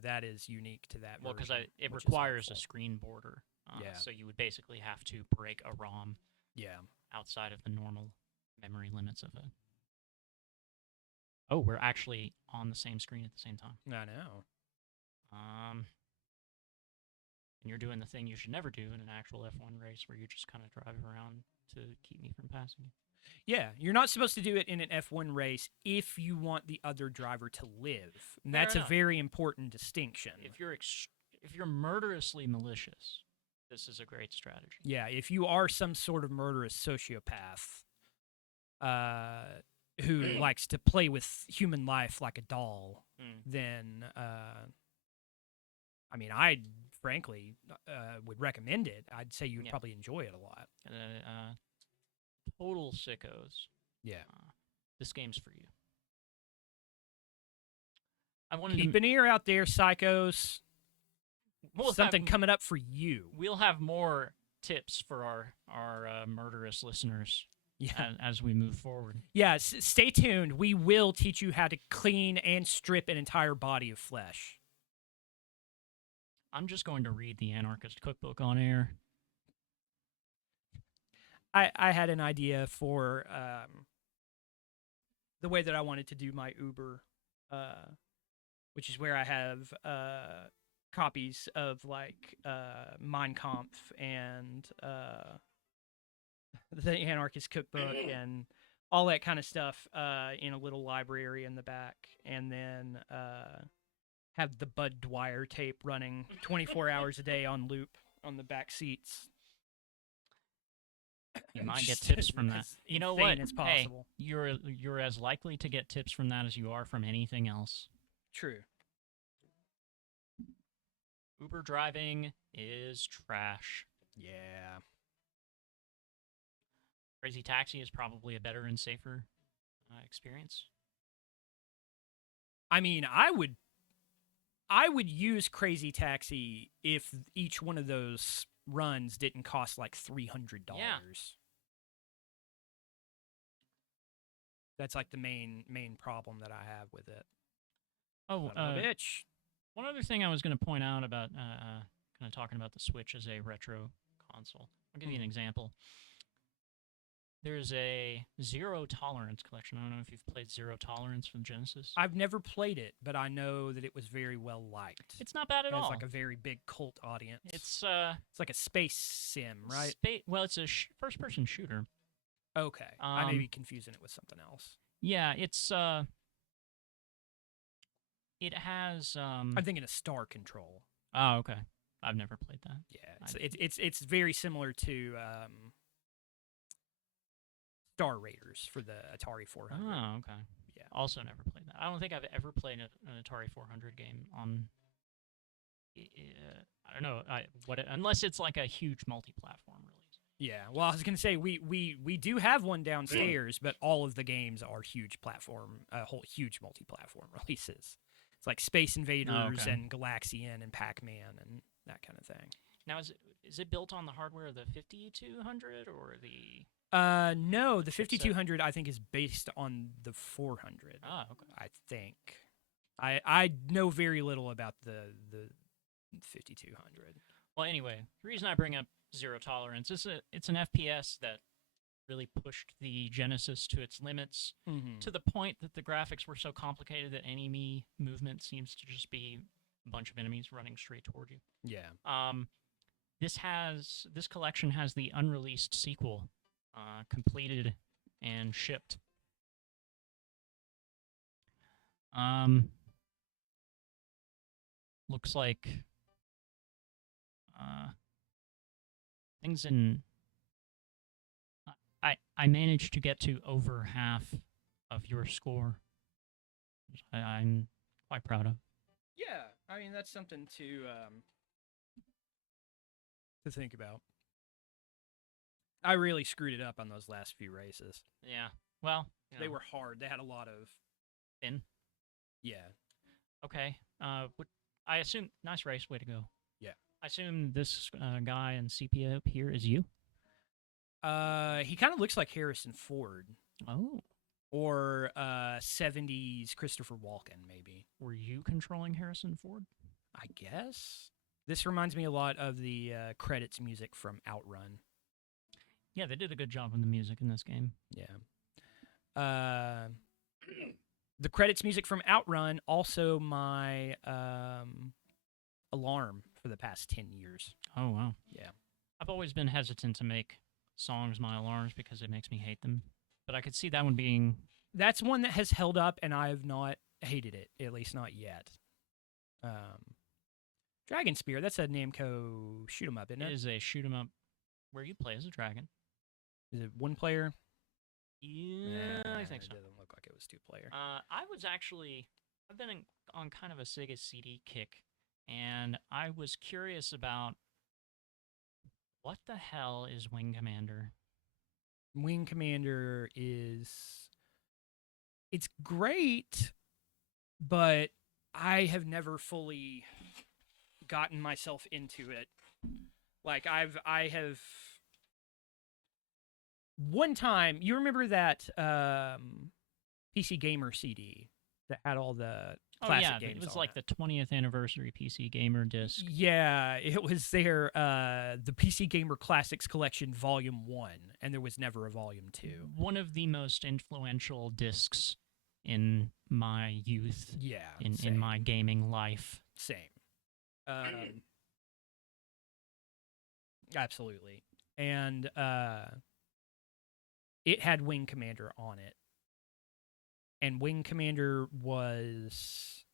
That is unique to that. Well, because it requires a screen border. So you would basically have to break a ROM. Yeah. Outside of the normal memory limits of it. Oh, we're actually on the same screen at the same time. I know. And you're doing the thing you should never do in an actual F1 race where you just kind of drive around to keep me from passing you. Yeah, you're not supposed to do it in an F1 race if you want the other driver to live. And that's a very important distinction. If you're murderously malicious, this is a great strategy. Yeah, if you are some sort of murderous sociopath who likes to play with human life like a doll, then, I mean, I frankly would recommend it. I'd say you'd probably enjoy it a lot. Total sickos. Yeah. This game's for you. Keep an ear out there, psychos. Something coming up for you. We'll have more tips for our murderous listeners Yeah. as we move forward. Yeah, stay tuned. We will teach you how to clean and strip an entire body of flesh. I'm just going to read the Anarchist Cookbook on air. I had an idea for the way that I wanted to do my Uber, which is where I have copies of like Mein Kampf and the Anarchist Cookbook and all that kind of stuff in a little library in the back, and then have the Bud Dwyer tape running 24 hours a day on loop on the back seats. You might get tips from that. As You know insane what? as possible. Hey, you're as likely to get tips from that as you are from anything else. True. Uber driving is trash. Yeah. Crazy Taxi is probably a better and safer experience. I mean, I would use Crazy Taxi if each one of those runs didn't cost like $300. Yeah. That's like the main problem that I have with it. Oh, Son of a bitch. one other thing I was going to point out about kind of talking about the Switch as a retro console. I'll give you an example. There's a Zero Tolerance collection. I don't know if you've played Zero Tolerance from Genesis. I've never played it, but I know that it was very well liked. It's not bad at all. It's like a very big cult audience. It's like a space sim, right? Well, it's a first-person shooter. Okay. I may be confusing it with something else. Yeah, it's it has I'm thinking of Star Control. Oh, okay. I've never played that. Yeah, it's very similar to Star Raiders for the Atari 400. Oh, okay. Yeah. Also never played that. I don't think I've ever played an Atari 400 game on. I don't know. Unless it's like a huge multi-platform release. Yeah. Well, I was gonna say we do have one downstairs, but all of the games are huge huge multi-platform releases. It's like Space Invaders and Galaxian and Pac-Man and that kind of thing. Now, is it built on the hardware of the 5200 or the? No, the 5200 I think is based on the 400. Oh, okay. I think. I know very little about the 5200. Well, anyway, the reason I bring up Zero Tolerance is it's an FPS that really pushed the Genesis to its limits, to the point that the graphics were so complicated that enemy movement seems to just be a bunch of enemies running straight toward you. Yeah. This collection has the unreleased sequel, completed and shipped. Looks like things in. I managed to get to over half of your score. I'm quite proud of. Yeah, I mean that's something to think about. I really screwed it up on those last few races. Yeah. Well, they were hard. They had a lot of spin. Yeah. Okay. I assume nice race. Way to go. Yeah. I assume this guy in sepia up here is you. He kind of looks like Harrison Ford. Oh. Or 70s Christopher Walken, maybe. Were you controlling Harrison Ford? I guess. This reminds me a lot of the credits music from Outrun. Yeah, they did a good job on the music in this game. Yeah. The credits music from Outrun, also my alarm for the past 10 years. Oh, wow. Yeah. I've always been hesitant to make songs my alarms because it makes me hate them. But I could see that one being... That's one that has held up, and I have not hated it, at least not yet. Dragon Spear, that's a Namco shoot-'em-up, isn't it? It is a shoot-'em-up where you play as a dragon. Is it one player? Yeah, I think so. It doesn't look like it was two-player. I've been on kind of a Sega CD kick, and I was curious about what the hell is Wing Commander? Wing Commander it's great, but I have never fully gotten myself into it. Like I have one time. You remember that PC Gamer CD that had all the Oh classic yeah, games it was on like it? the 20th anniversary PC Gamer disc. Yeah, it was their the PC Gamer Classics Collection Volume 1, and there was never a Volume 2. One of the most influential discs in my youth, Yeah, in my gaming life. same. Absolutely. And it had Wing Commander on it. And Wing Commander was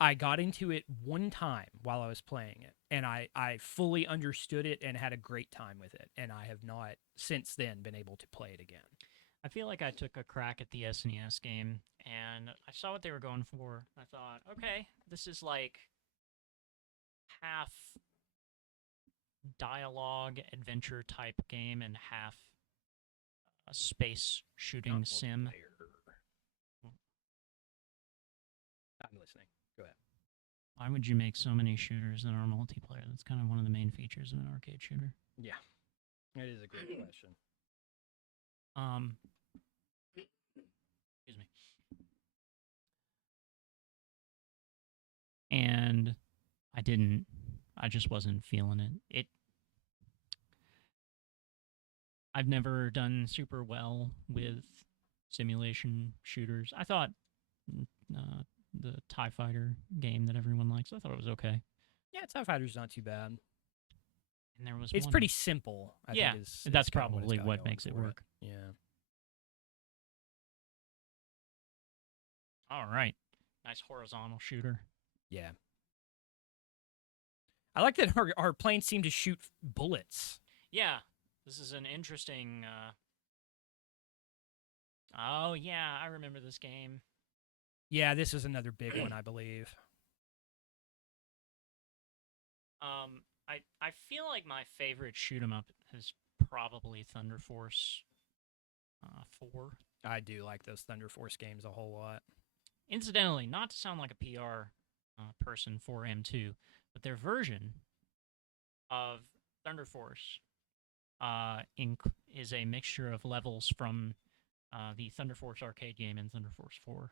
I got into it one time while I was playing it, and I fully understood it and had a great time with it, and I have not since then been able to play it again. I feel like I took a crack at the SNES game, and I saw what they were going for. I thought, okay, this is like half dialogue adventure type game and half a space shooting sim. I'm listening. Go ahead. Why would you make so many shooters that are multiplayer? That's kind of one of the main features of an arcade shooter. Yeah, that is a great question. Excuse me. And I just wasn't feeling it. I've never done super well with simulation shooters. I thought the TIE Fighter game that everyone likes, I thought it was okay. Yeah, TIE Fighter's not too bad. And there was It's one... pretty simple, I think that's probably what makes it work. Yeah. All right. Nice horizontal shooter. Yeah. I like that our planes seem to shoot bullets. Yeah. This is an interesting... Oh, yeah, I remember this game. Yeah, this is another big one, I believe. I feel like my favorite shoot 'em up is probably Thunder Force 4. I do like those Thunder Force games a whole lot. Incidentally, not to sound like a PR person for M2, but their version of Thunder Force is a mixture of levels from the Thunder Force arcade game and Thunder Force 4,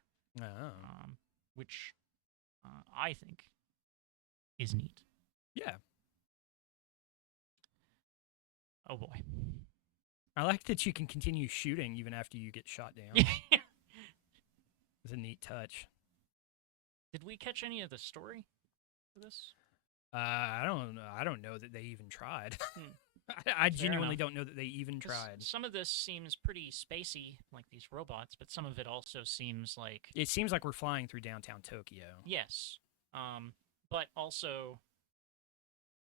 which I think is neat. Yeah. Oh boy. I like that you can continue shooting even after you get shot down. It's a neat touch. Did we catch any of the story for this? I don't know. I don't know that they even tried. I genuinely don't know that they even tried. Some of this seems pretty spacey, like these robots, but some of it also seems like... It seems like we're flying through downtown Tokyo. Yes. But also,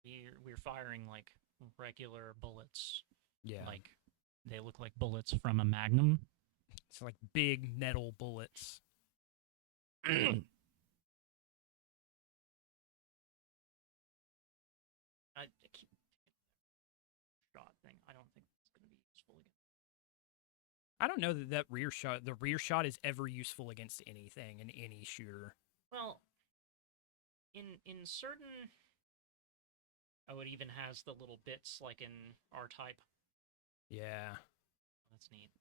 we're firing, like, regular bullets. Yeah. Like, they look like bullets from a Magnum. It's like big metal bullets. Shot thing. I don't think it's going to be useful again. I don't know that the rear shot is ever useful against anything in any shooter. Well, in certain... Oh, it even has the little bits like in R-Type. Yeah. That's neat.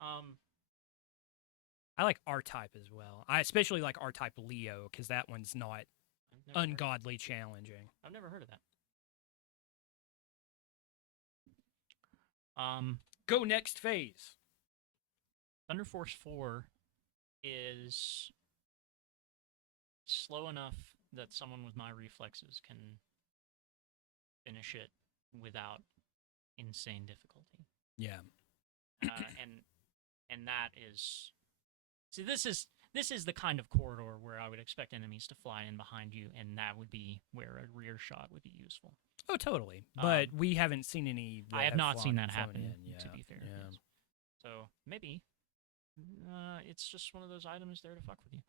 I like R-Type as well. I especially like R-Type Leo because that one's not ungodly challenging. I've never heard of that. Go next phase. Thunder Force 4 is slow enough that someone with my reflexes can finish it without insane difficulty. Yeah. And that is... See, this is the kind of corridor where I would expect enemies to fly in behind you, and that would be where a rear shot would be useful. Oh, totally. But we haven't seen any... I have not seen that happen, to be fair. Yeah. So, maybe it's just one of those items there to fuck with you.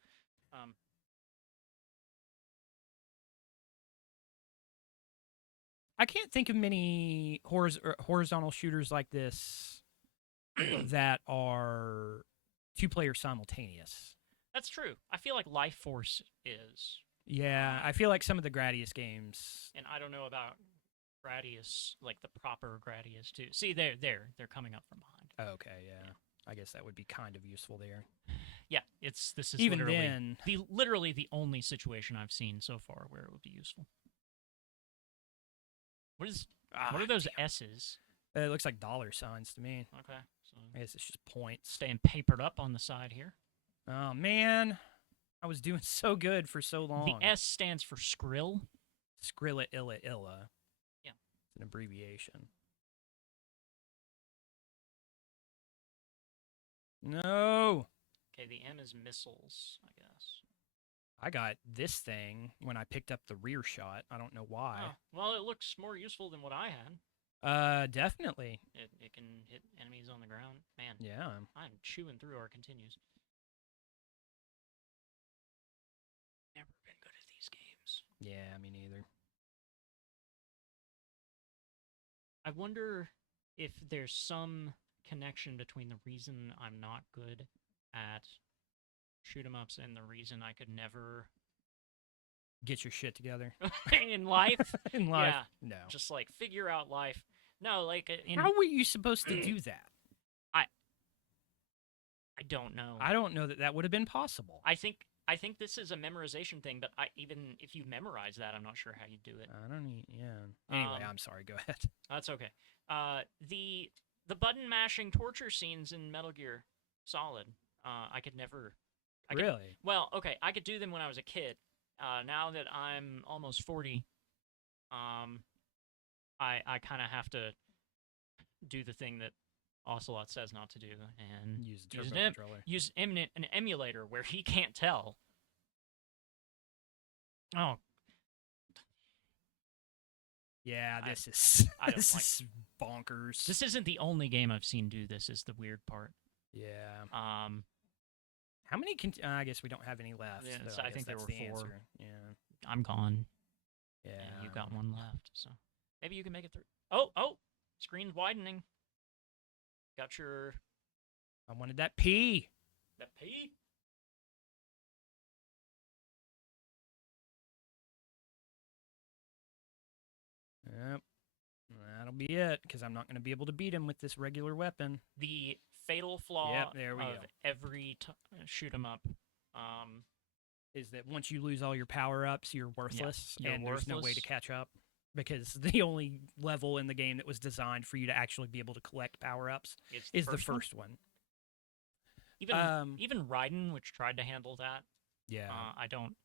I can't think of many horizontal shooters like this that are two-player simultaneous. That's true. I feel like Life Force is. Yeah, I feel like some of the Gradius games. And I don't know about Gradius, like the proper Gradius too. See, they're coming up from behind. Okay, yeah. I guess that would be kind of useful there. Yeah, this is Even literally then, literally the only situation I've seen so far where it would be useful. What are those S's? it looks like dollar signs to me. Okay, so I guess it's just points. staying papered up on the side here. Oh man, I was doing so good for so long. The S stands for Skrill. Skrilla illa illa. Yeah, it's an abbreviation. No. Okay, the M is missiles, I guess. I got this thing when I picked up the rear shot. I don't know why. Oh, well, it looks more useful than what I had. Definitely. It can hit enemies on the ground. Man, yeah. I'm chewing through our continues. Never been good at these games. Yeah, me neither. I wonder if there's some connection between the reason I'm not good at shoot 'em ups and the reason I could never get your shit together in life. In life, yeah, no. Just like figure out life. No, like how were you supposed to do that? I don't know. I don't know that would have been possible. I think this is a memorization thing, but even if you memorize that, I'm not sure how you do it. I don't need. Yeah. Anyway, I'm sorry. Go ahead. That's okay. The button mashing torture scenes in Metal Gear Solid. I could never. Really? Well, okay. I could do them when I was a kid. Now that I'm almost 40, I kind of have to do the thing that Ocelot says not to do and use an emulator where he can't tell. Oh. Yeah, this is bonkers. This isn't the only game I've seen do this. Is the weird part. Yeah. How many? I guess we don't have any left. Yeah, so I think there were 4. Answer. Yeah. I'm gone. Yeah. And you got 1 left, so maybe you can make it through. Oh! Screen's widening. Got your. I wanted that P. That P. Yep. That'll be it, because I'm not going to be able to beat him with this regular weapon. The fatal flaw there we of go. every shoot 'em up is that once you lose all your power-ups, you're worthless, you're and worthless. There's no way to catch up. Because the only level in the game that was designed for you to actually be able to collect power-ups is the first one. Even Raiden, which tried to handle that, yeah, I don't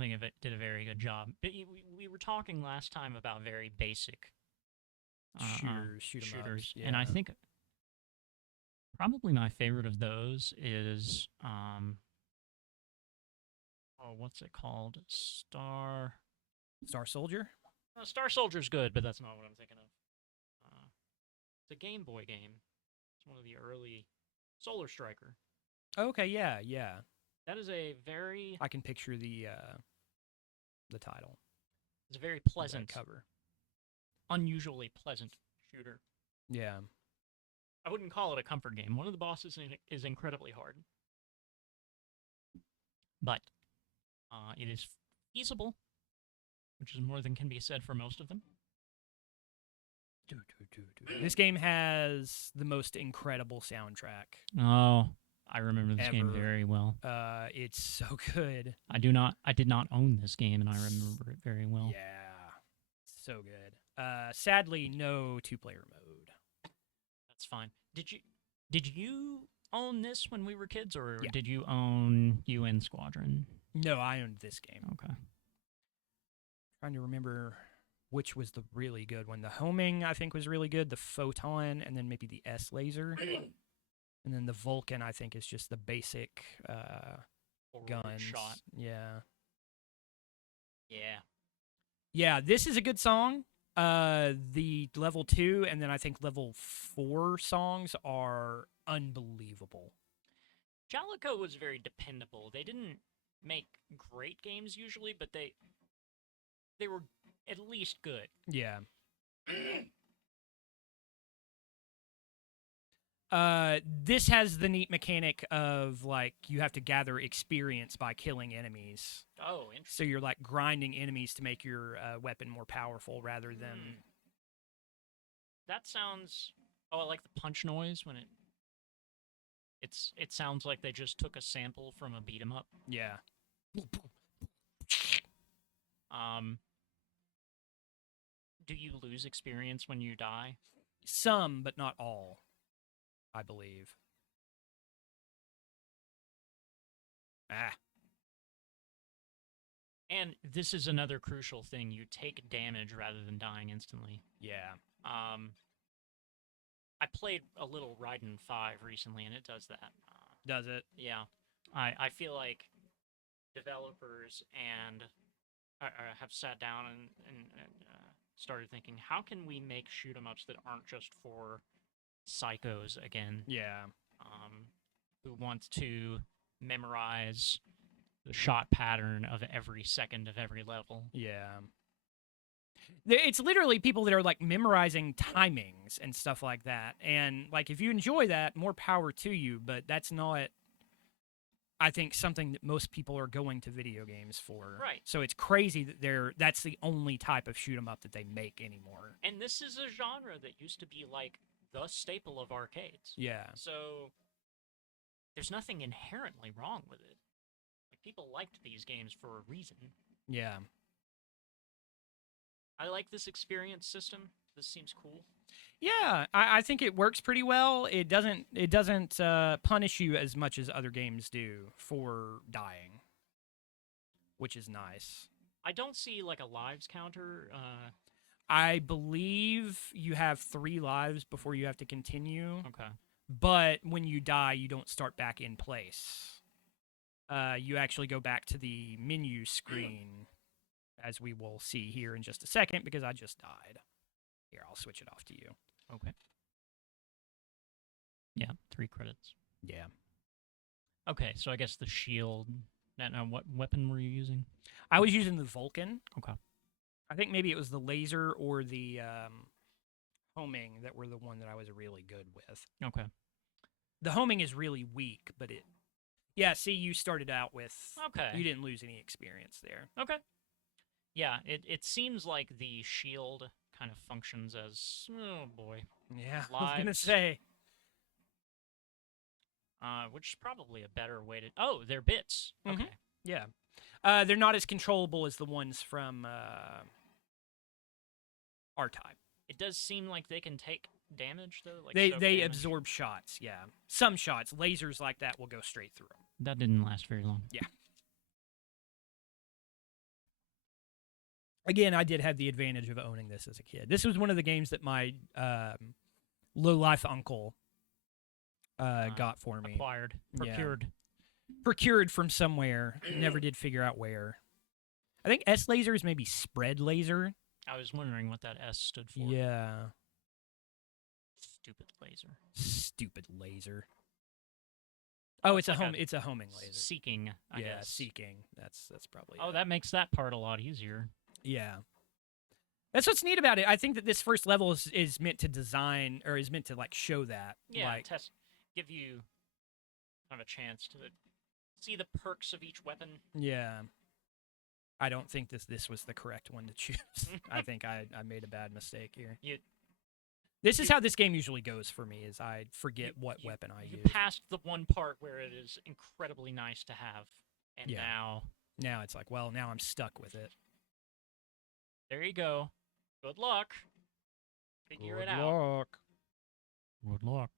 think it did a very good job. But we were talking last time about very basic shooters, yeah. And I think probably my favorite of those is what's it called? Star Soldier? Star Soldier's good, but that's not what I'm thinking of. It's a Game Boy game. It's one of the early Solar Striker. Okay, yeah. That is a very. I can picture the title. It's a very pleasant cover. Unusually pleasant shooter. Yeah. I wouldn't call it a comfort game. One of the bosses is incredibly hard, but it is feasible, which is more than can be said for most of them. This game has the most incredible soundtrack. Oh, I remember this game very well. It's so good. I did not own this game, and I remember it very well. Yeah, so good. Sadly, no 2-player mode. That's fine. Did you own this when we were kids, or yeah. did you own UN Squadron? No, I owned this game. Okay. Trying to remember which was the really good one. The homing, I think, was really good. The photon, and then maybe the S laser. And then the Vulcan, I think, is just the basic guns. Shot. Yeah. Yeah. Yeah, this is a good song. The level 2 and then I think level 4 songs are unbelievable. Jalico was very dependable. They didn't make great games usually, but they were at least good. Yeah. This has the neat mechanic of like you have to gather experience by killing enemies. Oh, So interesting. you're like grinding enemies to make your weapon more powerful rather than That sounds. Oh, I like the punch noise when it sounds like they just took a sample from a beat 'em up. yeah. Um, do you lose experience when you die? Some, but not all, I believe. Ah, And this is another crucial thing: you take damage rather than dying instantly. yeah. I played a little Raiden 5 recently, and it does that. Does it? Yeah, I feel like developers and have sat down and started thinking, how can we make shoot 'em ups that aren't just for psychos again, Yeah. who want to memorize the shot pattern of every second of every level. Yeah. It's literally people that are like memorizing timings and stuff like that. And like if you enjoy that, more power to you, but that's not I think something that most people are going to video games for. Right. So it's crazy that that's the only type of shoot 'em up that they make anymore. And this is a genre that used to be like the staple of arcades. Yeah. So there's nothing inherently wrong with it. Like, people liked these games for a reason. Yeah. I like this experience system. This seems cool. Yeah, I think it works pretty well. It doesn't punish you as much as other games do for dying, which is nice. I don't see like a lives counter. I believe you have 3 lives before you have to continue. Okay. But when you die, you don't start back in place. You actually go back to the menu screen, as we will see here in just a second, because I just died. Here, I'll switch it off to you. Okay. Yeah, 3 credits. Yeah. Okay, so I guess the shield. Now, what weapon were you using? I was using the Vulcan. Okay. I think maybe it was the laser or the homing that were the one that I was really good with. Okay. The homing is really weak, but it... Yeah, see, you started out with... Okay. You didn't lose any experience there. Okay. Yeah, it seems like the shield kind of functions as... Oh, boy. Yeah, I was going to Lives. say... Which is probably a better way to... Oh, they're bits. Mhm. Okay. Yeah. They're not as controllable as the ones from R-Type. It does seem like they can take damage, though. Like They soak they damage. absorb shots, yeah. Some shots, lasers like that will go straight through them. That didn't last very long. Yeah. Again, I did have the advantage of owning this as a kid. This was one of the games that my low-life uncle got for me. Acquired. Procured. Procured from somewhere. Never did figure out where. I think S laser is maybe spread laser. I was wondering what that S stood for. Yeah. Stupid laser. Stupid laser. Oh, it's like a homing laser. Seeking, I guess. Seeking. That's probably Oh, it. that makes that part a lot easier. Yeah. That's what's neat about it. I think that this first level is meant to design, or is meant to, like, show that. Yeah, like, give you kind of a chance to see the perks of each weapon. Yeah. I don't think this was the correct one to choose. I think I made a bad mistake here. This is how this game usually goes for me, is I forget what weapon I use. You passed the one part where it is incredibly nice to have, and Now it's like, well, now I'm stuck with it. There you go. Good luck. Figure it out. Good luck.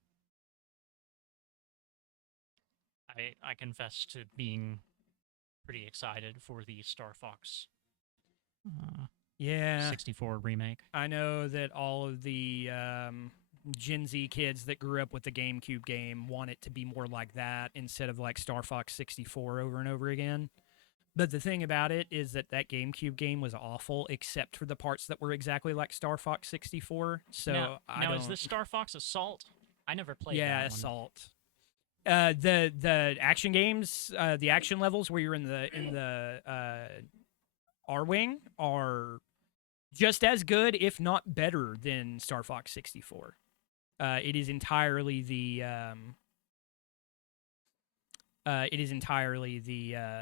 I confess to being pretty excited for the Star Fox Yeah. 64 remake. I know that all of the Gen Z kids that grew up with the GameCube game want it to be more like that instead of like Star Fox 64 over and over again. But the thing about it is that GameCube game was awful, except for the parts that were exactly like Star Fox 64. So now is this Star Fox Assault? I never played that one. Yeah, Assault. The action games, the action levels where you're in the R-Wing are just as good, if not better, than Star Fox 64. It is entirely the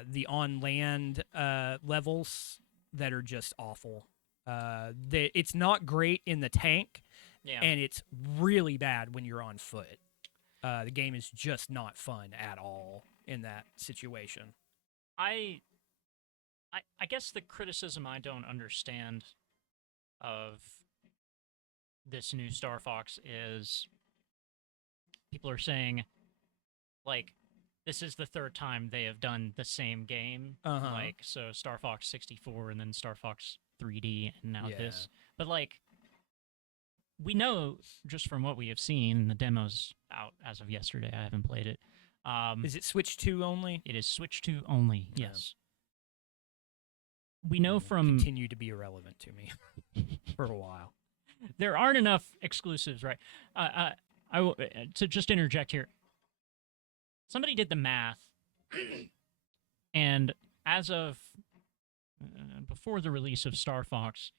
the on land levels that are just awful. It's not great in the tank, Yeah. and it's really bad when you're on foot. The game is just not fun at all in that situation. I guess the criticism I don't understand of this new Star Fox is people are saying, like, this is the third time they have done the same game. Like, so Star Fox 64 and then Star Fox 3D and now this. But, like, we know just from what we have seen, the demo's out as of yesterday. I haven't played it. Is it Switch 2 only? It is Switch 2 only, Yeah. yes. We know from... Continue to be irrelevant to me for a while. There aren't enough exclusives, right? To just interject here. Somebody did the math, and as of before the release of Star Fox,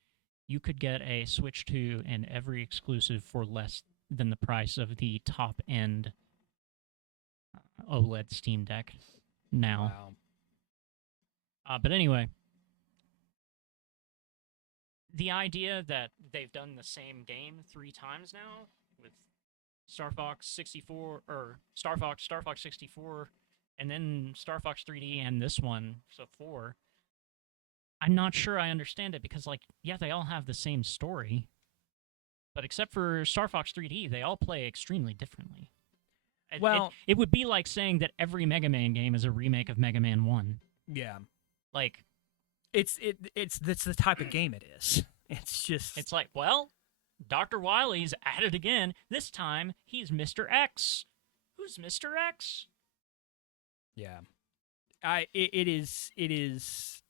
you could get a Switch 2 and every exclusive for less than the price of the top-end OLED Steam Deck now. Wow. But anyway, the idea that they've done the same game 3 times now with Star Fox 64, or Star Fox 64, and then Star Fox 3D and this one, so 4, I'm not sure I understand it because, like, yeah, they all have the same story, but except for Star Fox 3D, they all play extremely differently. Well, it would be like saying that every Mega Man game is a remake of Mega Man 1. Yeah. Like, it's the type of game it is. It's just... It's like, well, Dr. Wily's at it again. This time, he's Mr. X. Who's Mr. X? Yeah. It is...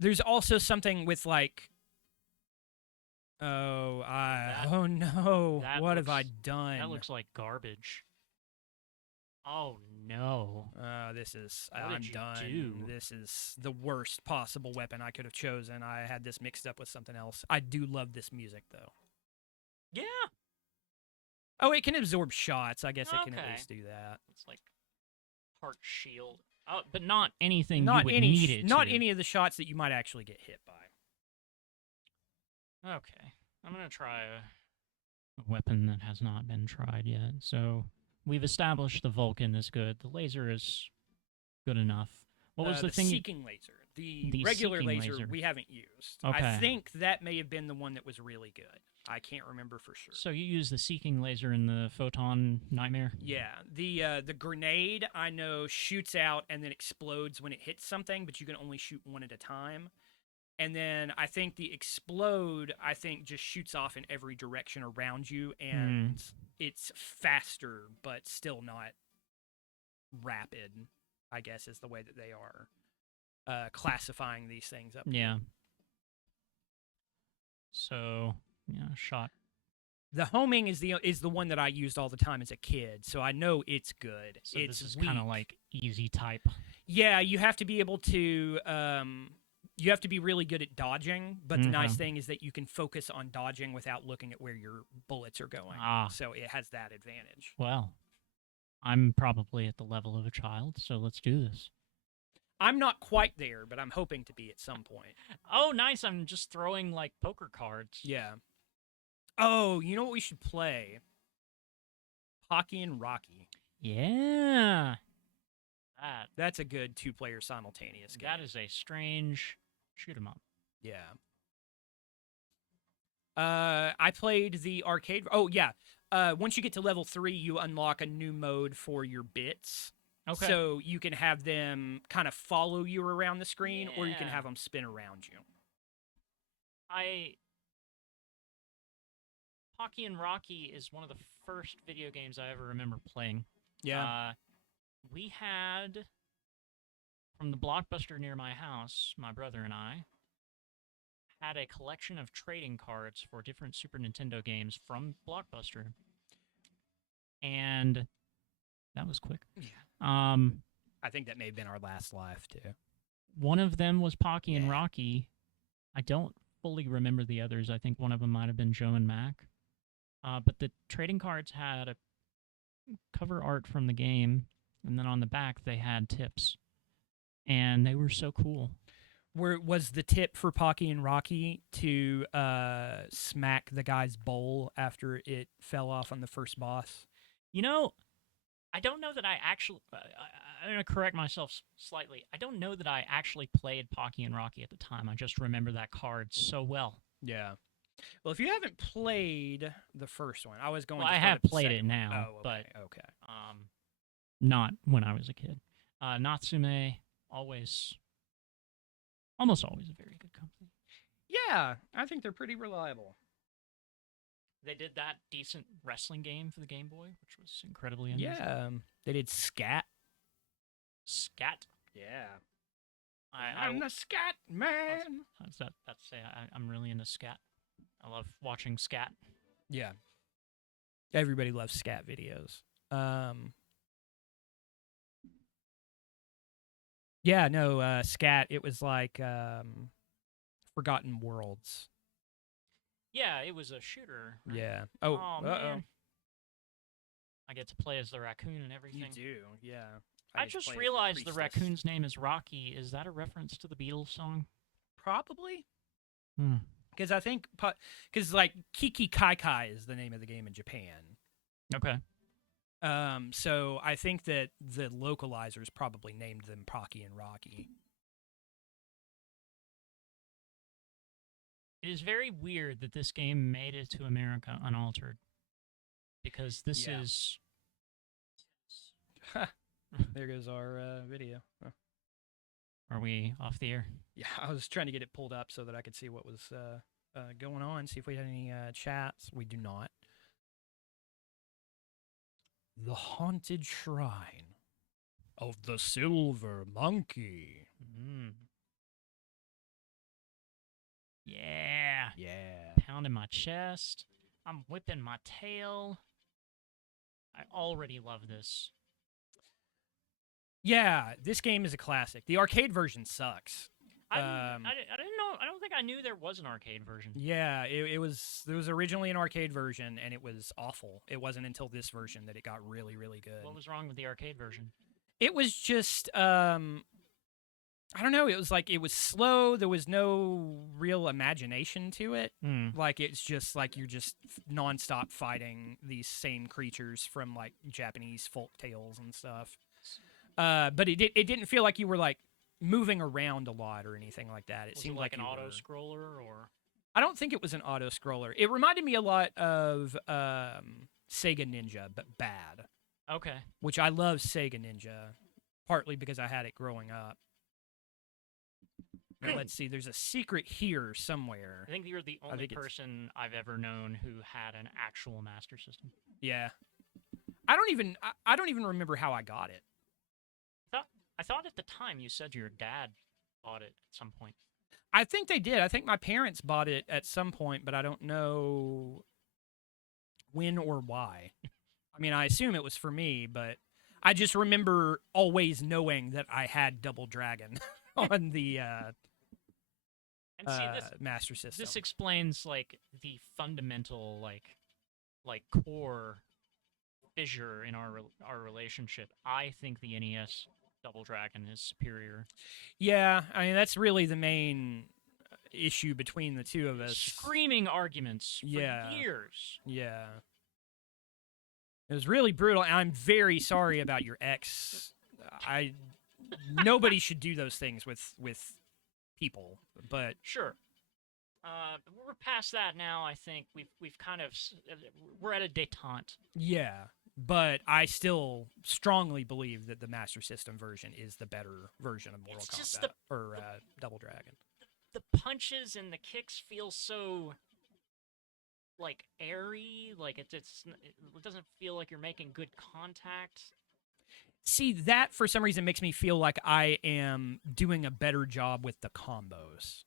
There's also something with, like... oh no. What have I done? That looks like garbage. Oh, no. This is... What I'm did you done. do? This is the worst possible weapon I could have chosen. I had this mixed up with something else. I do love this music, though. Yeah. Oh, it can absorb shots. I guess it can at Okay. least do that. It's like heart shield. Oh, but not anything Not you would any, need it not to. any of the shots that you might actually get hit by. Okay. I'm going to try a weapon that has not been tried yet. So we've established the Vulcan is good. The laser is good enough. What was the thing? Seeking laser. The The regular seeking laser laser. we haven't used. Okay. I think that may have been the one that was really good. I can't remember for sure. So you use the seeking laser in the photon nightmare? Yeah, the grenade I know shoots out and then explodes when it hits something, but you can only shoot one at a time. And then I think the explode just shoots off in every direction around you, and it's faster but still not rapid, I guess is the way that they are classifying these things up. Yeah. So, yeah, shot. The homing is the one that I used all the time as a kid, so I know it's good. So it's this is weak. kind of like easy type. Yeah, you have to be able to you have to be really good at dodging, but the nice thing is that you can focus on dodging without looking at where your bullets are going. So it has that advantage. Well, I'm probably at the level of a child, so let's do this. I'm not quite there, but I'm hoping to be at some point. Oh, nice. I'm just throwing, like, poker cards. Yeah. Oh, you know what we should play? Pocky and Rocky. Yeah. That's a good 2-player simultaneous game. That is a strange shoot 'em up. Yeah. I played the arcade. Oh, yeah. Once you get to level 3, you unlock a new mode for your bits. Okay. So you can have them kind of follow you around the screen, or you can Yeah. have them spin around you. Pocky and Rocky is one of the first video games I ever remember playing. Yeah. We had, from the Blockbuster near my house, my brother and I had a collection of trading cards for different Super Nintendo games from Blockbuster. And that was quick. Yeah. I think that may have been our last live, too. One of them was Pocky and Rocky. I don't fully remember the others. I think one of them might have been Joe and Mac. But the trading cards had a cover art from the game, and then on the back they had tips, and they were so cool. Was the tip for Pocky and Rocky to smack the guy's bowl after it fell off on the first boss? You know, I don't know that I actually. I'm going to correct myself slightly. I don't know that I actually played Pocky and Rocky at the time. I just remember that card so well. Yeah. Well, if you haven't played the first one, I was going. Well, to I start have at the played it second one. now, Oh, but okay. not when I was a kid. Natsume, almost always a very good company. Yeah, I think they're pretty reliable. They did that decent wrestling game for the Game Boy, which was incredibly unusual. Yeah, they did Scat. Scat. Yeah. I'm the Scat Man. How's that say? I'm really into Scat. I love watching Scat. Yeah. Everybody loves Scat videos. Yeah, no, Scat, it was like Forgotten Worlds. Yeah, it was a shooter. Right? Yeah. Oh man. I get to play as the raccoon and everything. You do, yeah. I just realized the raccoon's name is Rocky. Is that a reference to the Beatles song? Probably. Because I think, because like Kiki Kai Kai is the name of the game in Japan. Okay. So I think that the localizers probably named them Pocky and Rocky. It is very weird that this game made it to America unaltered. Because this is... There goes our video. Oh. Are we off the air? Yeah, I was trying to get it pulled up so that I could see what was going on, see if we had any chats. We do not. The Haunted Shrine of the Silver Monkey. Yeah. Yeah. Pounding my chest. I'm whipping my tail. I already love this. Yeah, this game is a classic. The arcade version sucks. I didn't know. I don't think I knew there was an arcade version. Yeah, it was. There was originally an arcade version, and it was awful. It wasn't until this version that it got really, really good. What was wrong with the arcade version? It was just, I don't know. It was like it was slow. There was no real imagination to it. Like it's just like you're just nonstop fighting these same creatures from like Japanese folk tales and stuff. But it didn't feel like you were like moving around a lot or anything like that. It seemed like an you auto scroller, or I don't think it was an auto scroller. It reminded me a lot of Sega Ninja, but bad. Okay. Which I love Sega Ninja, partly because I had it growing up. Now, let's see. There's a secret here somewhere. I think you're the only person I've ever known who had an actual Master System. Yeah. I don't even remember how I got it. I thought at the time you said your dad bought it at some point. I think they did. I think my parents bought it at some point, but I don't know when or why. I mean, I assume it was for me, but I just remember always knowing that I had Double Dragon on the Master System. This explains like the fundamental like core fissure in our relationship. I think the NES Double Dragon is superior. Yeah, I mean that's really the main issue between the two of us. Screaming arguments for years. Yeah. It was really brutal, and I'm very sorry about your ex. Nobody should do those things with people, but sure. We're past that now. I think we've kind of we're at a détente. Yeah, but I still strongly believe that the Master System version is the better version of Mortal Kombat or Double Dragon. The punches and the kicks feel so like airy, like it doesn't feel like you're making good contact. See, that for some reason makes me feel like I am doing a better job with the combos.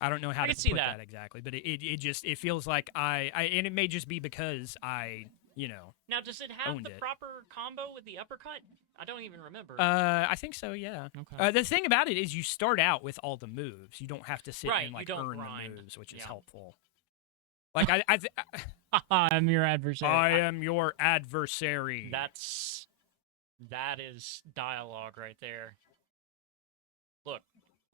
I don't know how to put that exactly, but it feels like and it may just be because I, Now, does it have the proper combo with the uppercut? I don't even remember. I think so, yeah. Okay. The thing about it is you start out with all the moves. You don't have to sit and earn grind. the moves, which is helpful. Like I'm your adversary. I am your adversary. That is dialogue right there. Look,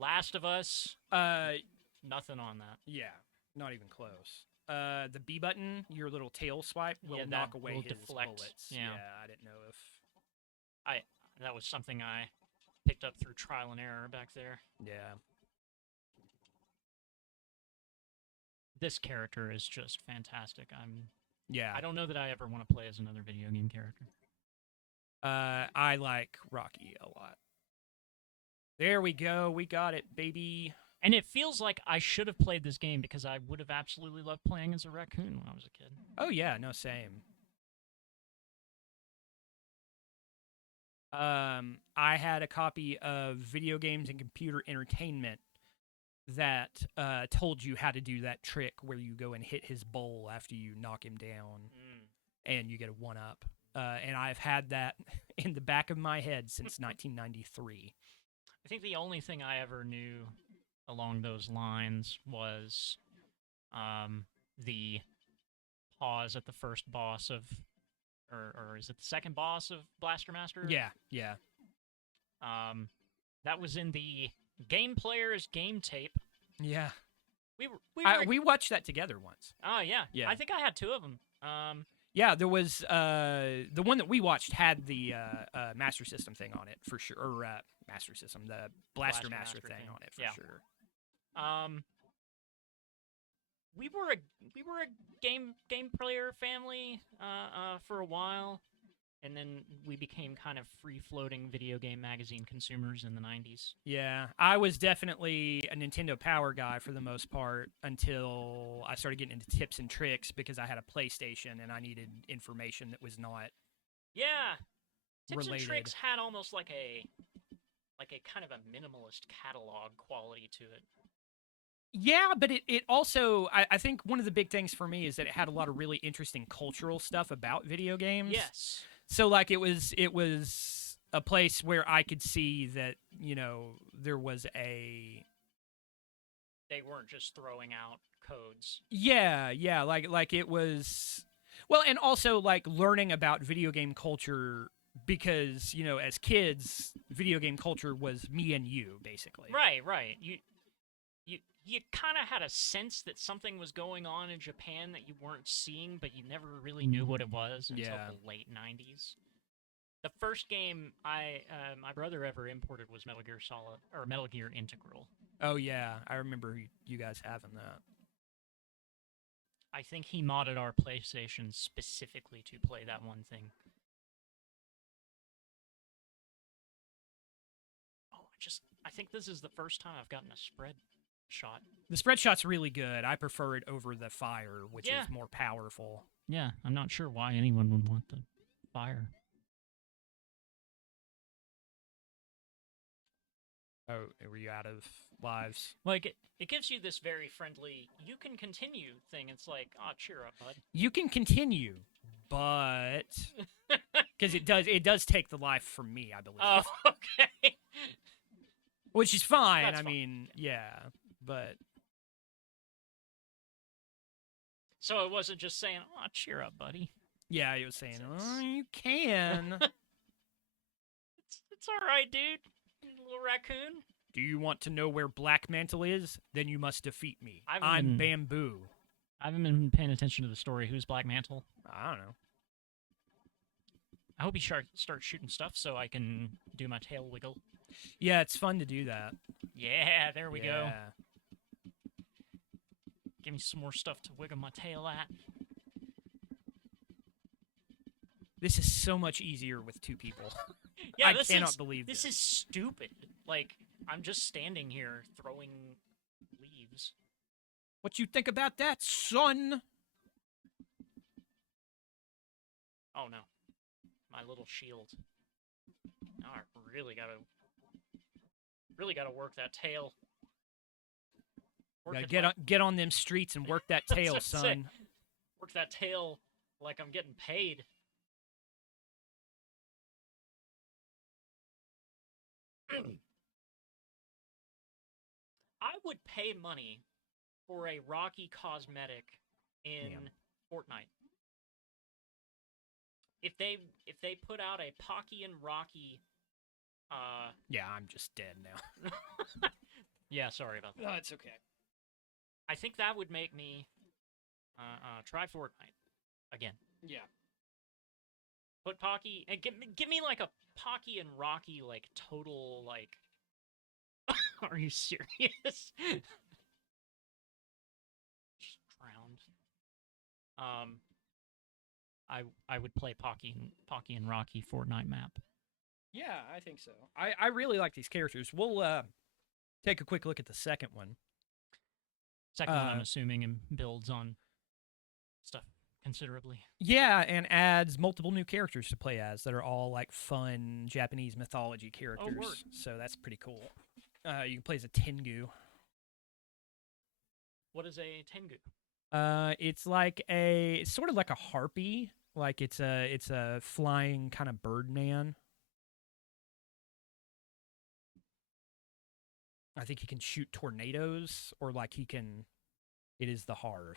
Last of Us. Nothing on that. Yeah, not even close. The B button, your little tail swipe, will knock away his deflect. bullets. Yeah, I didn't know if that was something I picked up through trial and error back there. Yeah. This character is just fantastic. I don't know that I ever want to play as another video game character. I like Rocky a lot. There we go. We got it, baby. And it feels like I should have played this game because I would have absolutely loved playing as a raccoon when I was a kid. Oh yeah, no, same. I had a copy of Video Games and Computer Entertainment that told you how to do that trick where you go and hit his bowl after you knock him down, and you get a 1-up. And I've had that in the back of my head since 1993. I think the only thing I ever knew along those lines was the pause at the first boss of, or is it the second boss of Blaster Master? Yeah. That was in the Game Player's game tape. Yeah. We watched that together once. Oh, yeah. I think I had 2 of them. Yeah, there was the one that we watched had the Master System thing on it for sure, or Master System, the Blaster Master thing on it for sure. We were a game player family for a while, and then we became kind of free-floating video game magazine consumers in the 90s. Yeah, I was definitely a Nintendo Power guy for the most part until I started getting into tips and tricks because I had a PlayStation and I needed information that was not Tips related. and tricks had almost like a kind of a minimalist catalog quality to it. Yeah, but it also, I think one of the big things for me is that it had a lot of really interesting cultural stuff about video games. Yes. So, like, it was a place where I could see that, there was a... They weren't just throwing out codes. Yeah, like it was... Well, and also, like, learning about video game culture because, as kids, video game culture was me and you, basically. Right. You kind of had a sense that something was going on in Japan that you weren't seeing, but you never really knew what it was until the late 90s. The first game my brother ever imported was Metal Gear Solid, or Metal Gear Integral. Oh, yeah. I remember you guys having that. I think he modded our PlayStation specifically to play that one thing. Oh, I think this is the first time I've gotten a spread shot. The spread shot's really good. I prefer it over the fire, which is more powerful. Yeah, I'm not sure why anyone would want the fire. Oh, were you out of lives? Like, it gives you this very friendly, you can continue thing. It's like, oh, cheer up, bud. You can continue, but... Because it does take the life from me, I believe. Oh, okay. Which is fine. That's I fine. mean, yeah, but... So it wasn't just saying, oh, cheer up, buddy. Yeah, he was saying, oh, you can. It's all right, dude. Little raccoon. Do you want to know where Black Mantle is? Then you must defeat me. I'm Bamboo. I haven't been paying attention to the story. Who's Black Mantle? I don't know. I hope he starts shooting stuff so I can do my tail wiggle. Yeah, it's fun to do that. Yeah, there we go. Give me some more stuff to wiggle my tail at. This is so much easier with 2 people. Yeah, I cannot believe this. This is stupid. Like, I'm just standing here throwing leaves. What you think about that, son? Oh, no. My little shield. Now I really gotta work that tail. Get on them streets and work that tail, son. Work that tail like I'm getting paid. I would pay money for a Rocky cosmetic in Yeah. Fortnite. If they put out a Pocky and Rocky, Yeah, I'm just dead now. yeah, sorry about that. No, it's okay. I think that would make me try Fortnite again. Yeah. Put Pocky and give me like a Pocky and Rocky like total like. Are you serious? Just drowned. I would play Pocky and Rocky Fortnite map. Yeah, I think so. I really like these characters. We'll take a quick look at the second one. Second one, I'm assuming, builds on stuff considerably. Yeah, and adds multiple new characters to play as that are all like fun Japanese mythology characters. Oh, word. So that's pretty cool. You can play as a Tengu. What is a Tengu? It's sort of like a harpy. Like it's a flying kind of bird man. I think he can shoot tornadoes, or like he can. It is the Harv.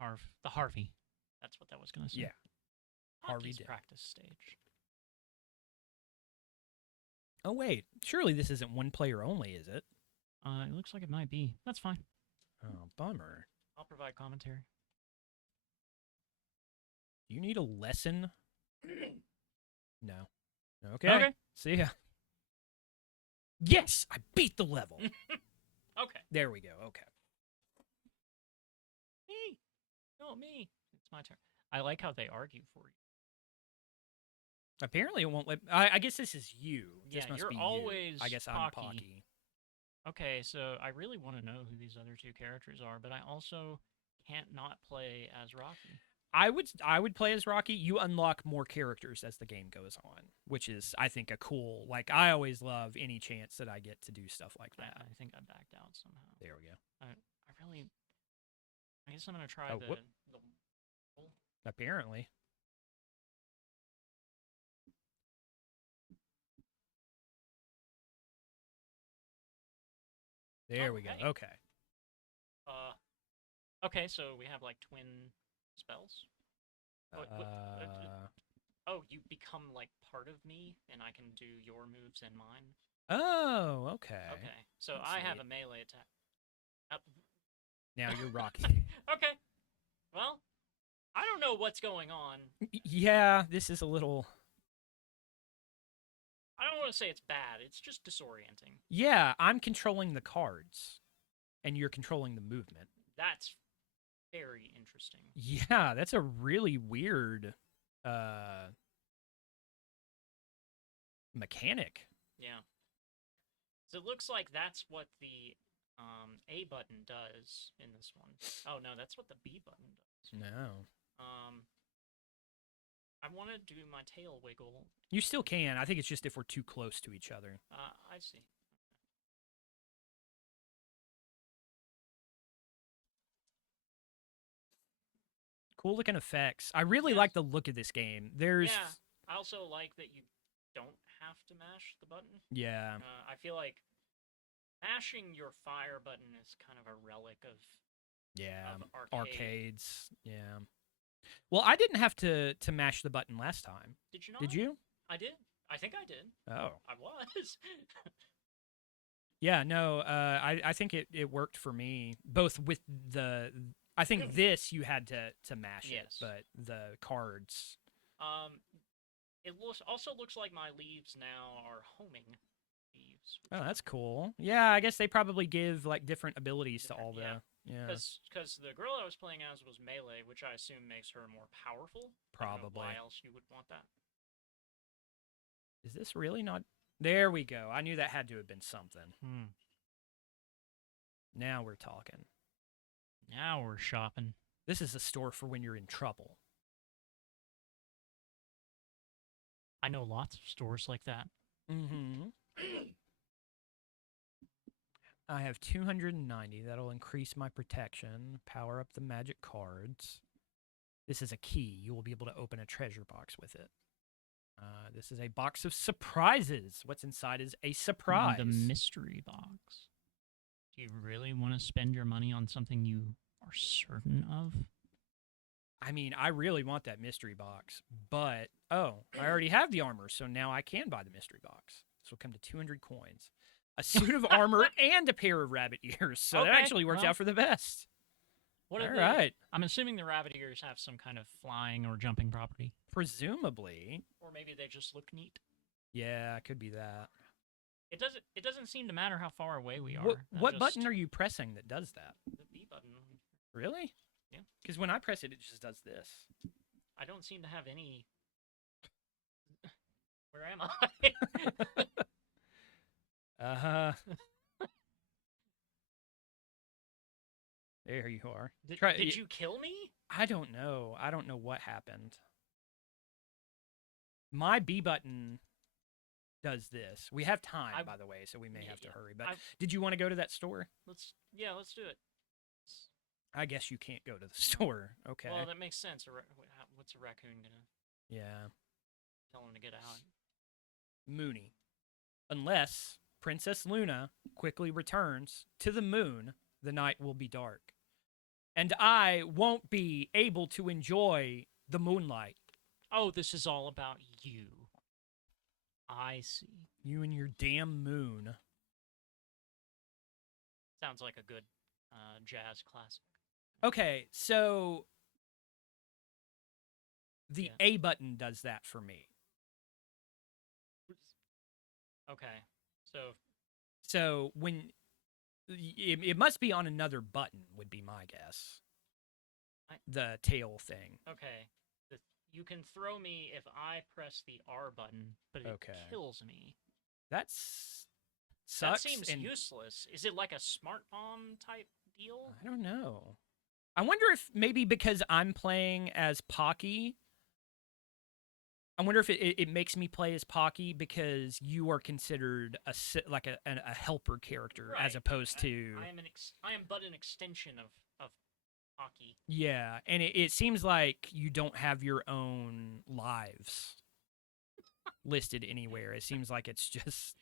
The Harvey. That's what that was going to say. Yeah. Harvey did. Practice stage. Oh wait, surely this isn't one player only, is it? It looks like it might be. That's fine. Oh, bummer. I'll provide commentary. You need a lesson? No. Okay. Okay. See ya. Yes, I beat the level. Okay. There we go. Okay. Me. No, me. It's my turn. I like how they argue for you. Apparently, it won't let. I guess this is you. This Yeah, must you're be always you. I guess I'm Pocky. Pocky. Okay, so I really want to know who these other two characters are, but I also can't not play as Rocky. I would play as Rocky. You unlock more characters as the game goes on, which is, I think, a cool. Like, I always love any chance that I get to do stuff like that. I think I backed out somehow. There we go. I guess I'm gonna try the. Apparently. There we go. Hey. Okay. Okay, so we have like twin spells. Oh, you become like part of me, and I can do your moves and mine. Oh, okay. Okay, so I have a melee attack. Now you're Rocky. Okay. Well, I don't know what's going on. Yeah, this is a little. I don't want to say it's bad. It's just disorienting. Yeah, I'm controlling the cards, and you're controlling the movement. That's very interesting. Yeah, that's a really weird mechanic. Yeah. So it looks like that's what the A button does in this one. Oh no, that's what the B button does. No. I want to do my tail wiggle. You still can. I think it's just if we're too close to each other. I see. Cool looking effects. I really like the look of this game. There's. Yeah. I also like that you don't have to mash the button. Yeah. I feel like mashing your fire button is kind of a relic of. Yeah. Of arcades. Yeah. Well, I didn't have to mash the button last time. Did you not? Did you? I did. I think I did. Oh. I was. Yeah, no, I think it worked for me, both with the. I think this you had to mash it, but the cards. It also looks like my leaves now are homing leaves. Oh, that's cool. Yeah, I guess they probably give like different abilities to all the. Yeah. Because the girl I was playing as was melee, which I assume makes her more powerful. Probably. I don't know why else you would want that? Is this really not? There we go. I knew that had to have been something. Now we're talking. Now we're shopping. This is a store for when you're in trouble. I know lots of stores like that. Mm-hmm. I have 290. That'll increase my protection. Power up the magic cards. This is a key. You will be able to open a treasure box with it. This is a box of surprises. What's inside is a surprise. The mystery box. Do you really want to spend your money on something you are certain of? I mean, I really want that mystery box, but I already have the armor, so now I can buy the mystery box. This will come to 200 coins, a suit of armor, and a pair of rabbit ears. So that Okay, actually works well, out for the best. What All are right. I'm assuming the rabbit ears have some kind of flying or jumping property, Presumably, or maybe they just look neat. yeah, it could be that. It doesn't seem to matter how far away we are. What button are you pressing that does that? The B button. Really? Yeah. Because when I press it, it just does this. I don't seem to have any. Where am I? Uh-huh. There you are. Did you kill me? I don't know. I don't know what happened. My B button does this. We have time, by the way, so we may have to hurry. But did you want to go to that store? Let's do it. I guess you can't go to the store. Okay. Well, that makes sense. What's a raccoon gonna? Yeah. Tell him to get out. Moony. Unless Princess Luna quickly returns to the moon, the night will be dark. And I won't be able to enjoy the moonlight. Oh, this is all about you. I see. You and your damn moon. Sounds like a good jazz classic. Okay, so the A button does that for me. Okay, so when it must be on another button, would be my guess. The tail thing. Okay, you can throw me if I press the R button, but it kills me. That sucks. That seems useless. Is it like a smart bomb type deal? I don't know. I wonder if maybe because I'm playing as Pocky, I wonder if it makes me play as Pocky because you are considered a helper character as opposed to. I am but an extension of Pocky. Yeah, and it seems like you don't have your own lives listed anywhere. It seems like it's just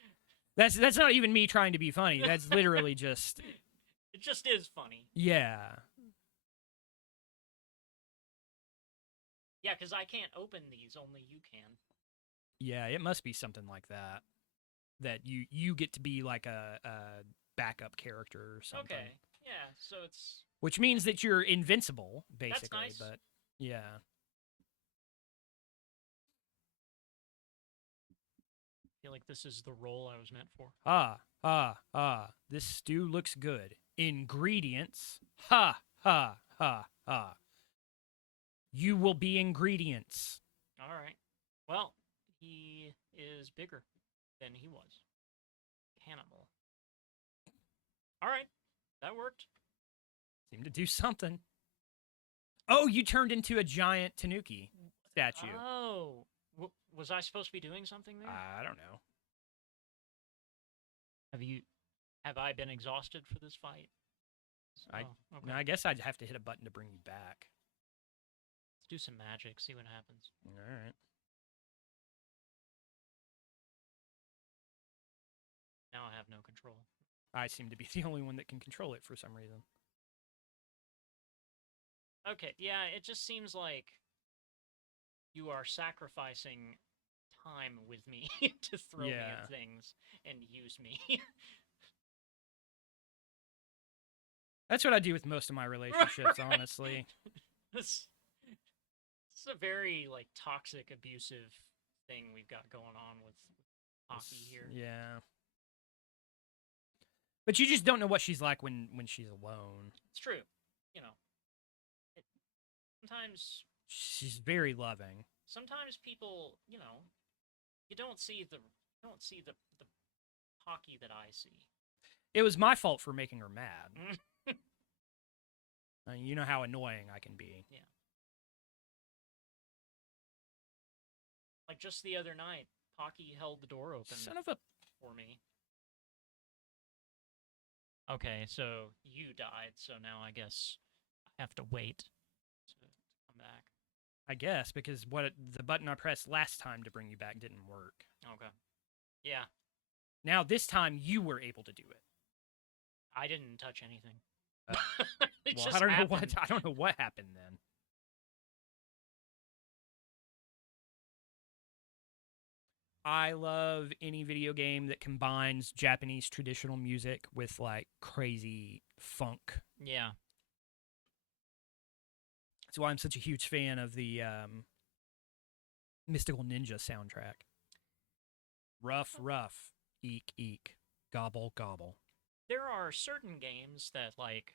that's not even me trying to be funny. That's literally just. It just is funny. Yeah. Yeah, because I can't open these, only you can. Yeah, it must be something like that. That you get to be like a backup character or something. Okay, yeah, so it's... Which means that you're invincible, basically. That's nice. But, yeah. I feel like this is the role I was meant for. This stew looks good. Ingredients. Ha, ha, ha, ha. You will be ingredients. All right. Well, he is bigger than he was. Cannibal. All right. That worked. Seemed to do something. Oh, you turned into a giant Tanuki statue. Oh. Was I supposed to be doing something there? I don't know. Have I been exhausted for this fight? Okay. No, I guess I'd have to hit a button to bring you back. Do some magic, see what happens. All right. Now I have no control. I seem to be the only one that can control it for some reason. Okay, yeah, it just seems like you are sacrificing time with me to throw me at things and use me. That's what I do with most of my relationships, honestly. This is a very toxic, abusive thing we've got going on with Pocky here. Yeah. But you just don't know what she's like when she's alone. It's true. Sometimes she's very loving. Sometimes people, you don't see the Pocky that I see. It was my fault for making her mad. You know how annoying I can be. Yeah. Like just the other night, Pocky held the door open for me. Okay, so you died, so now I guess I have to wait to come back. I guess, because the button I pressed last time to bring you back didn't work. Okay. Yeah. Now, this time, you were able to do it. I didn't touch anything. Well, I don't know what happened then. I love any video game that combines Japanese traditional music with like crazy funk. Yeah. That's why I'm such a huge fan of the Mystical Ninja soundtrack. Rough, rough, eek, eek, gobble, gobble. There are certain games that, like,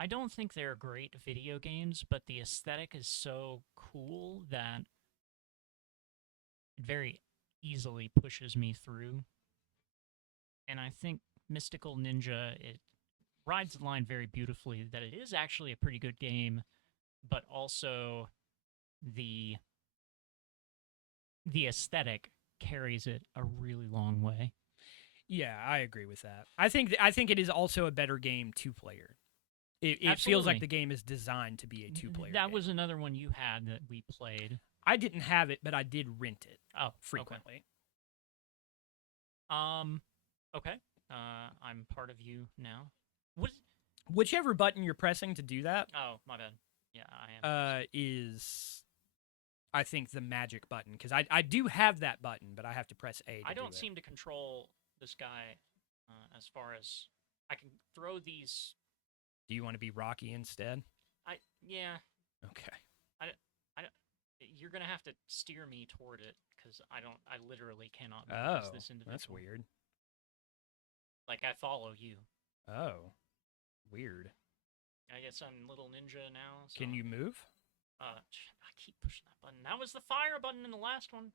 I don't think they're great video games, but the aesthetic is so cool that it very easily pushes me through. And I think Mystical Ninja, it rides the line very beautifully that it is actually a pretty good game, but also the aesthetic carries it a really long way. Yeah, I agree with that. I think it is also a better game two-player. It feels like the game is designed to be a two-player That game. was another one you had that we played. I didn't have it, but I did rent it. Oh, frequently. Okay. Okay. I'm part of you now. Whichever button you're pressing to do that. Oh, my bad. Yeah, I am. Is I think the magic button, because I do have that button, but I have to press A. I don't seem to control this guy as far as I can throw these. Do you want to be Rocky instead? Yeah. Okay. You're gonna have to steer me toward it because I literally cannot move as this individual. That's weird. Like I follow you. Oh, weird. I guess I'm little ninja now. So, can you move? I keep pushing that button. That was the fire button in the last one.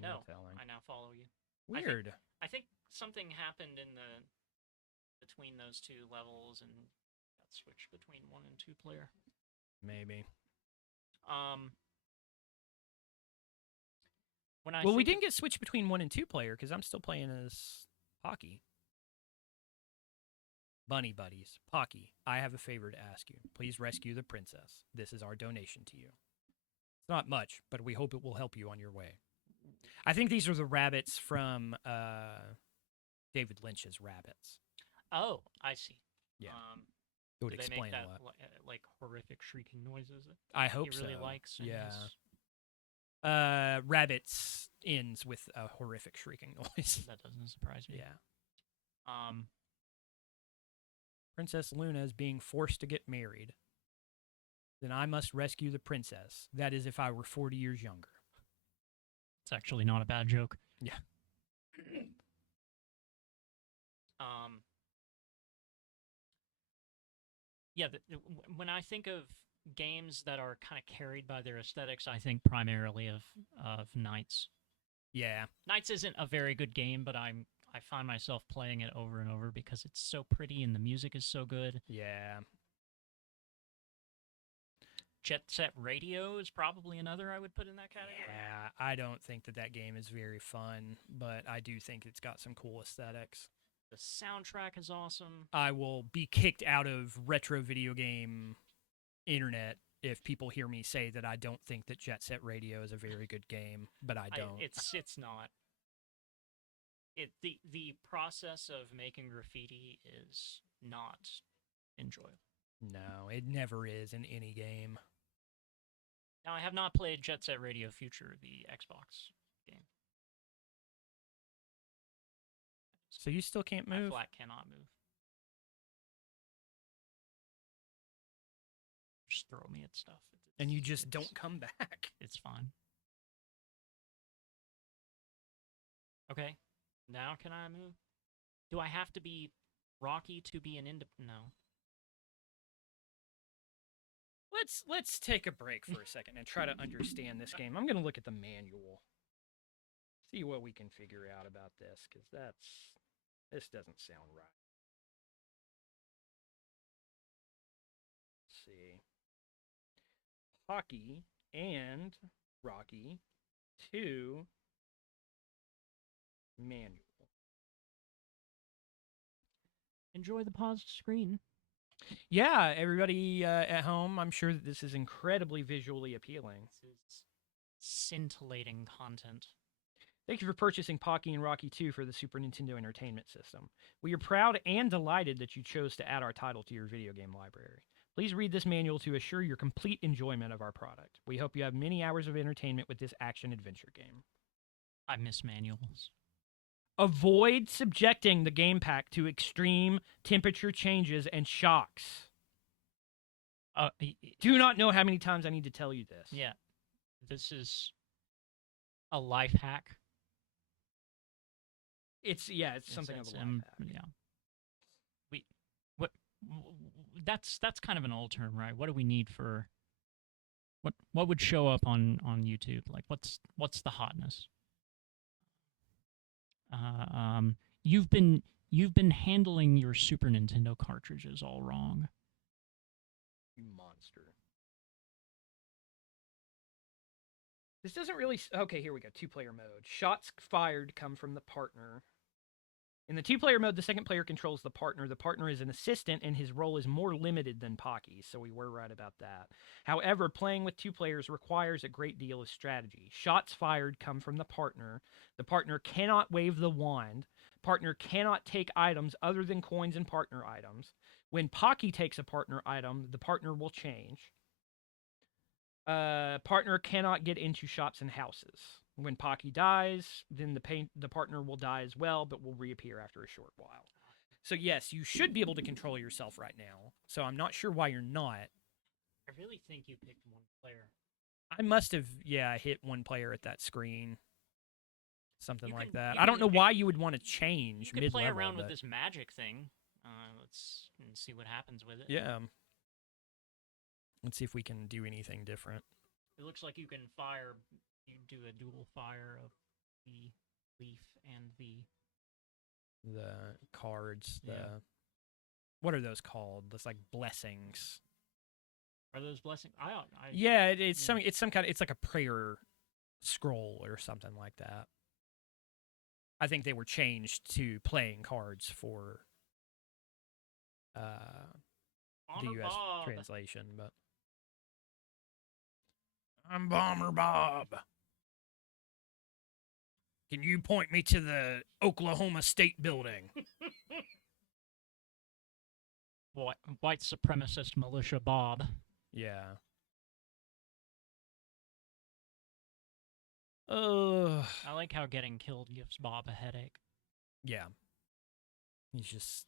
No, I now follow you. Weird. I think something happened in between those two levels and got switched between 1 and 2 player. Maybe. We didn't get switched between 1 and 2 player because I'm still playing as Pocky. Bunny buddies, Pocky, I have a favor to ask you. Please rescue the princess. This is our donation to you. It's not much, but we hope it will help you on your way. I think these are the rabbits from David Lynch's Rabbits. Oh, I see. Yeah. It would do they explain make that, a lot. like horrific shrieking noises that I hope he really likes. Yeah. Rabbits ends with a horrific shrieking noise. That doesn't surprise me. Yeah. Princess Luna is being forced to get married. Then I must rescue the princess. That is if I were 40 years younger. It's actually not a bad joke. Yeah. Yeah, when I think of games that are kind of carried by their aesthetics, I think primarily of Knights. Yeah. Knights isn't a very good game, but I find myself playing it over and over because it's so pretty and the music is so good. Yeah. Jet Set Radio is probably another I would put in that category. Yeah, I don't think that game is very fun, but I do think it's got some cool aesthetics. The soundtrack is awesome. I will be kicked out of retro video game internet if people hear me say that I don't think that Jet Set Radio is a very good game, but I don't. It's not. The process of making graffiti is not enjoyable. No, it never is in any game. Now, I have not played Jet Set Radio Future, the Xbox game. So you still can't move? I flat cannot move. Just throw me at stuff. And you just don't come back. It's fine. Okay. Now can I move? Do I have to be Rocky to be an No. Let's take a break for a second and try to understand this game. I'm going to look at the manual. See what we can figure out about this, because this doesn't sound right. Let's see. Hockey and Rocky 2 manual. Enjoy the paused screen. Yeah, everybody at home, I'm sure that this is incredibly visually appealing. This is scintillating content. Thank you for purchasing Pocky and Rocky 2 for the Super Nintendo Entertainment System. We are proud and delighted that you chose to add our title to your video game library. Please read this manual to assure your complete enjoyment of our product. We hope you have many hours of entertainment with this action-adventure game. I miss manuals. Avoid subjecting the game pack to extreme temperature changes and shocks. Do not know how many times I need to tell you this. Yeah. This is a life hack. It's something of a life hack. Yeah. That's kind of an old term, right? What do we need for what would show up on YouTube? Like what's the hotness? You've been handling your Super Nintendo cartridges all wrong. You monster. This doesn't really... Okay, here we go. 2-player mode. Shots fired come from the partner. In the 2-player mode, the second player controls the partner. The partner is an assistant, and his role is more limited than Pocky's, so we were right about that. However, playing with 2 players requires a great deal of strategy. Shots fired come from the partner. The partner cannot wave the wand. Partner cannot take items other than coins and partner items. When Pocky takes a partner item, the partner will change. Partner cannot get into shops and houses. When Pocky dies, then the partner will die as well, but will reappear after a short while. So yes, you should be able to control yourself right now. So I'm not sure why you're not. I really think you picked one player. I must have, hit one player at that screen. Something like that. You I don't know can- why you would want to change You could mid-level. play around with but- this magic thing. Let's see what happens with it. Yeah. Let's see if we can do anything different. It looks like you can fire. You do a dual fire of the leaf and The cards, Yeah. what are those called? Those like blessings. Are those blessings? Yeah, it's some kind of, it's like a prayer scroll or something like that. I think they were changed to playing cards for the US translation, but I'm Bomber Bob. Can you point me to the Oklahoma State Building? White supremacist militia Bob. Yeah. I like how getting killed gives Bob a headache. Yeah.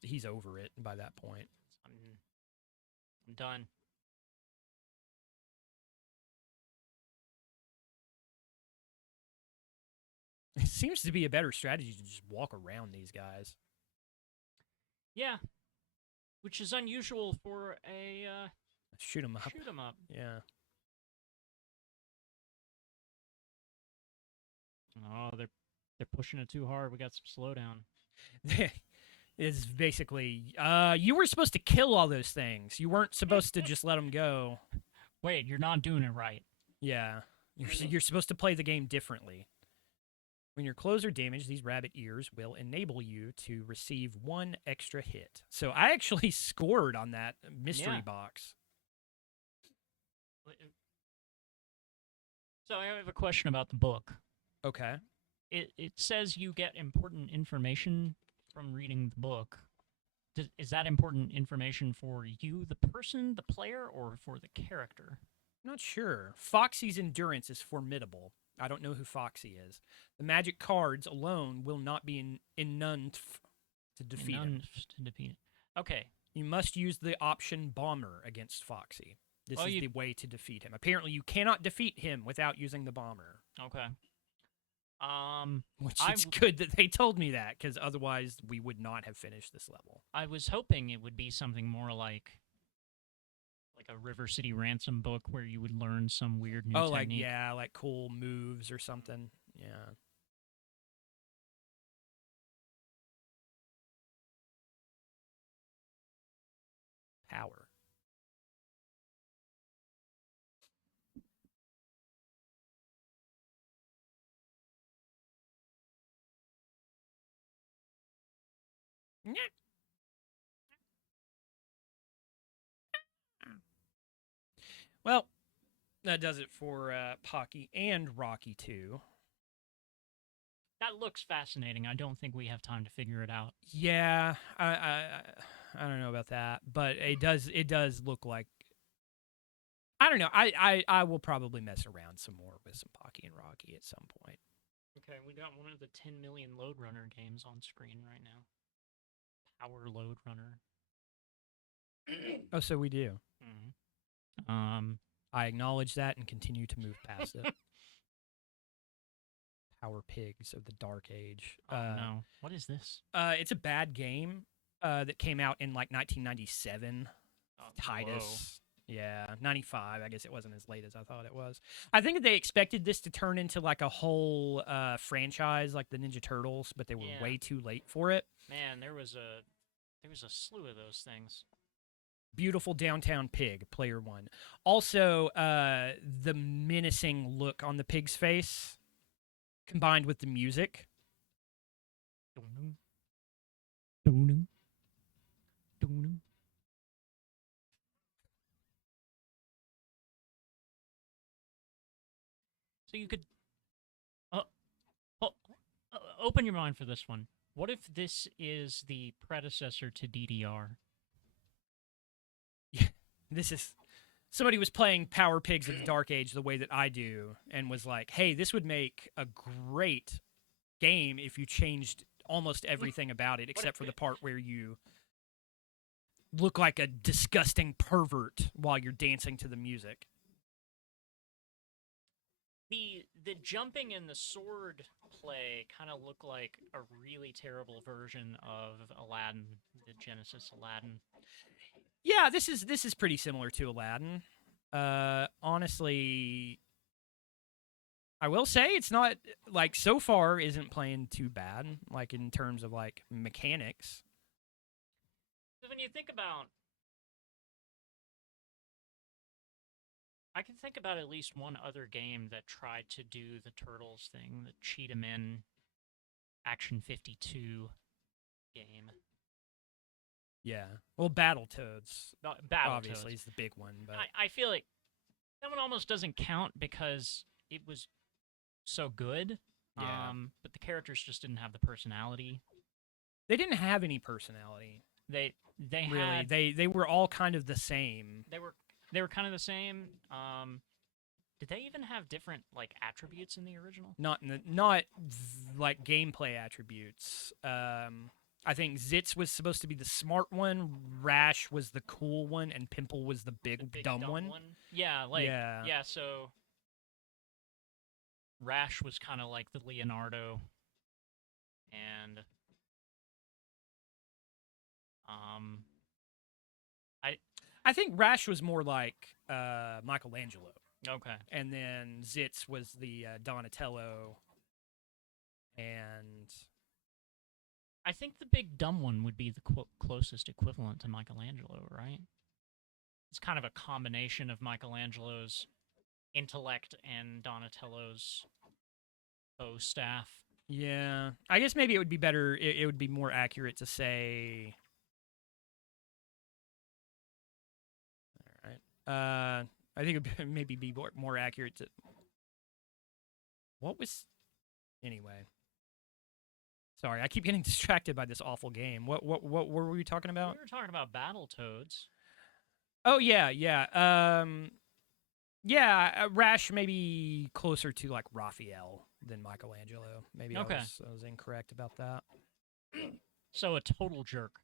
He's over it by that point. I'm done. It seems to be a better strategy to just walk around these guys. Yeah. Which is unusual for a Shoot 'em up. shoot 'em up. Yeah. Oh, they're pushing it too hard. We got some slowdown. It's basically, you were supposed to kill all those things. You weren't supposed to just let them go. Wait, you're not doing it right. Yeah. You're supposed to play the game differently. When your clothes are damaged, these rabbit ears will enable you to receive 1 extra hit. So I actually scored on that mystery box. So I have a question about the book. Okay. It says you get important information from reading the book. Is that important information for you, the person, the player, or for the character? Not sure. Foxy's endurance is formidable. I don't know who Foxy is. The magic cards alone will not be enough to defeat him. Okay. You must use the option Bomber against Foxy. This is the way to defeat him. Apparently, you cannot defeat him without using the Bomber. Okay. Which it's good that they told me that, because otherwise we would not have finished this level. I was hoping it would be something more like a River City Ransom book where you would learn some weird new technique. like cool moves or something. Yeah. Power. Well, that does it for Pocky and Rocky 2. That looks fascinating. I don't think we have time to figure it out. Yeah, I don't know about that, but it does look like I don't know. I will probably mess around some more with some Pocky and Rocky at some point. Okay, we got one of the 10 million Load Runner games on screen right now. Power Load Runner. Oh, so we do. Mm-hmm. I acknowledge that and continue to move past it. Power Pigs of the Dark Age. Oh no, what is this? It's a bad game that came out in like 1997. Titus. Whoa. Yeah, 95. I guess it wasn't as late as I thought it was. I think they expected this to turn into like a whole franchise like the Ninja Turtles, but they were way too late for it. Man, there was a slew of those things. Beautiful Downtown Pig, player 1. Also, the menacing look on the pig's face combined with the music. So you could open your mind for this one. What if this is the predecessor to DDR? Yeah, this is somebody was playing Power Pigs of the Dark Age the way that I do and was like, hey, this would make a great game if you changed almost everything about it except for the part where you look like a disgusting pervert while you're dancing to the music. The jumping and the sword play kind of look like a really terrible version of Aladdin, the Genesis Aladdin. Yeah, this is pretty similar to Aladdin. Honestly, I will say it's not like so far isn't playing too bad, like in terms of like mechanics. When you think about, I can think about at least one other game that tried to do the Turtles thing, the Cheat 'em in Action 52 game. Yeah. Well, Battletoads obviously Battletoads is the big one, but I feel like that one almost doesn't count because it was so good. Yeah. But the characters just didn't have the personality. They didn't have any personality. They really had, they were all kind of the same. They were kind of the same. Did they even have different like attributes in the original? Not like gameplay attributes. I think Zitz was supposed to be the smart one, Rash was the cool one, and Pimple was the big dumb one. Yeah, yeah. So Rash was kind of like the Leonardo, and I think Rash was more like Michelangelo. Okay. And then Zitz was the Donatello, and I think the big dumb one would be the closest equivalent to Michelangelo, right? It's kind of a combination of Michelangelo's intellect and Donatello's bow staff. Yeah, I guess maybe it would be better. It would be more accurate to say. All right. I think it would maybe be more accurate to. What was, anyway. Sorry, I keep getting distracted by this awful game. What were we talking about? We were talking about Battletoads. Oh yeah. Rash maybe closer to like Raphael than Michelangelo. Maybe I was incorrect about that. So a total jerk.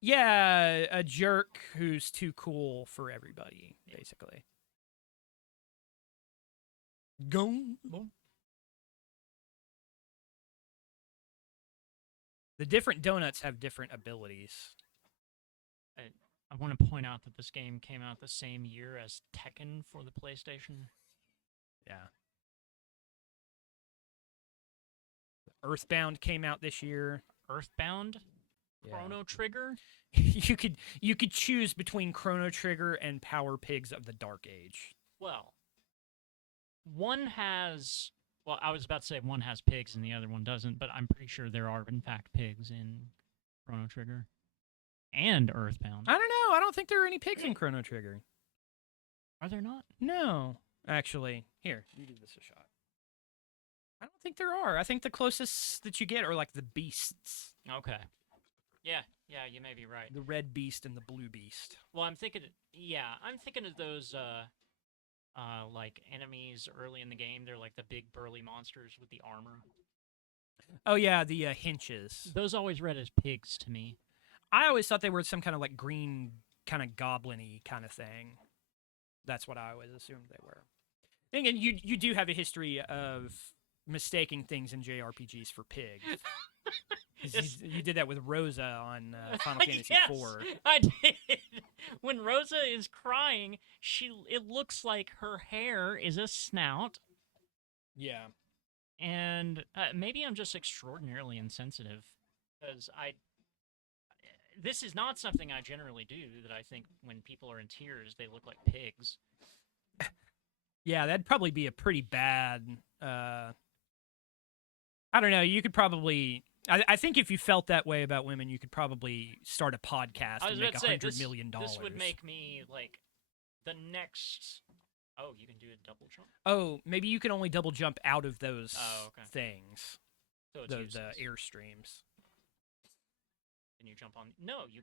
Yeah, a jerk who's too cool for everybody, basically. Go. The different donuts have different abilities. I want to point out that this game came out the same year as Tekken for the PlayStation. Yeah. Earthbound came out this year. Earthbound? Chrono Trigger? You could choose between Chrono Trigger and Power Pigs of the Dark Age. Well, one has... Well, I was about to say one has pigs and the other one doesn't, but I'm pretty sure there are, in fact, pigs in Chrono Trigger. And Earthbound. I don't know. I don't think there are any pigs in Chrono Trigger. Are there not? No. Actually, here, you give this a shot. I don't think there are. I think the closest that you get are like the beasts. Okay. Yeah, you may be right. The red beast and the blue beast. Well, I'm thinking of those like enemies early in the game. They're like the big burly monsters with the armor. Oh yeah, the hinches. Those always read as pigs to me. I always thought they were some kind of like green, kind of goblin-y kind of thing. That's what I always assumed they were. And you do have a history of mistaking things in JRPGs for pigs. You did that with Rosa on Final Fantasy Yes, IV. I did. When Rosa is crying, it looks like her hair is a snout. Yeah. And maybe I'm just extraordinarily insensitive, because this is not something I generally do, that I think when people are in tears, they look like pigs. Yeah, that'd probably be a pretty bad... I don't know, you could probably... I think if you felt that way about women, you could probably start a podcast and make $100 million. This would make me, like, the next... Oh, you can do a double jump? Oh, maybe you can only double jump out of those things. So it's those airstreams. Can you jump on? No, you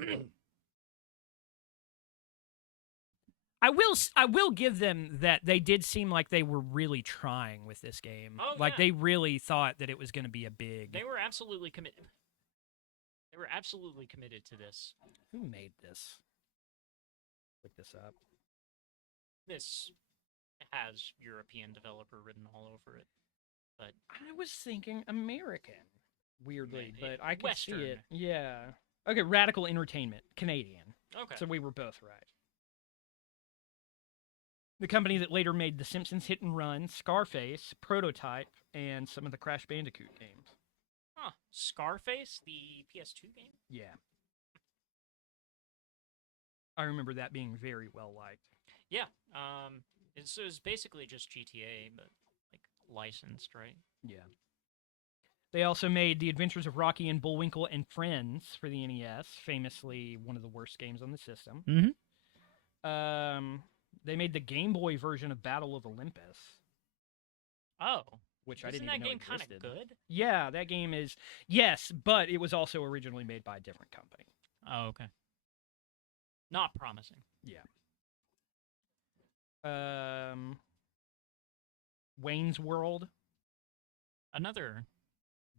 cannot. I will give them that they did seem like they were really trying with this game. Oh, like they really thought that it was going to be a big. They were absolutely committed. They were absolutely committed to this. Who made this? Look this up. This has European developer written all over it, but I was thinking American, weirdly, but I can Western. see it. Yeah. Okay, Radical Entertainment, Canadian. Okay. So we were both right. The company that later made The Simpsons Hit and Run, Scarface, Prototype, and some of the Crash Bandicoot games. Huh. Scarface, the PS2 game? Yeah. I remember that being very well liked. Yeah. It was basically just GTA, but like licensed, right? Yeah. They also made The Adventures of Rocky and Bullwinkle and Friends for the NES, famously one of the worst games on the system. Mm-hmm. They made the Game Boy version of Battle of Olympus. Oh. Which I didn't even know existed. Isn't that game kind of good? Yeah, that game is... Yes, but it was also originally made by a different company. Oh, okay. Not promising. Yeah. Wayne's World. Another...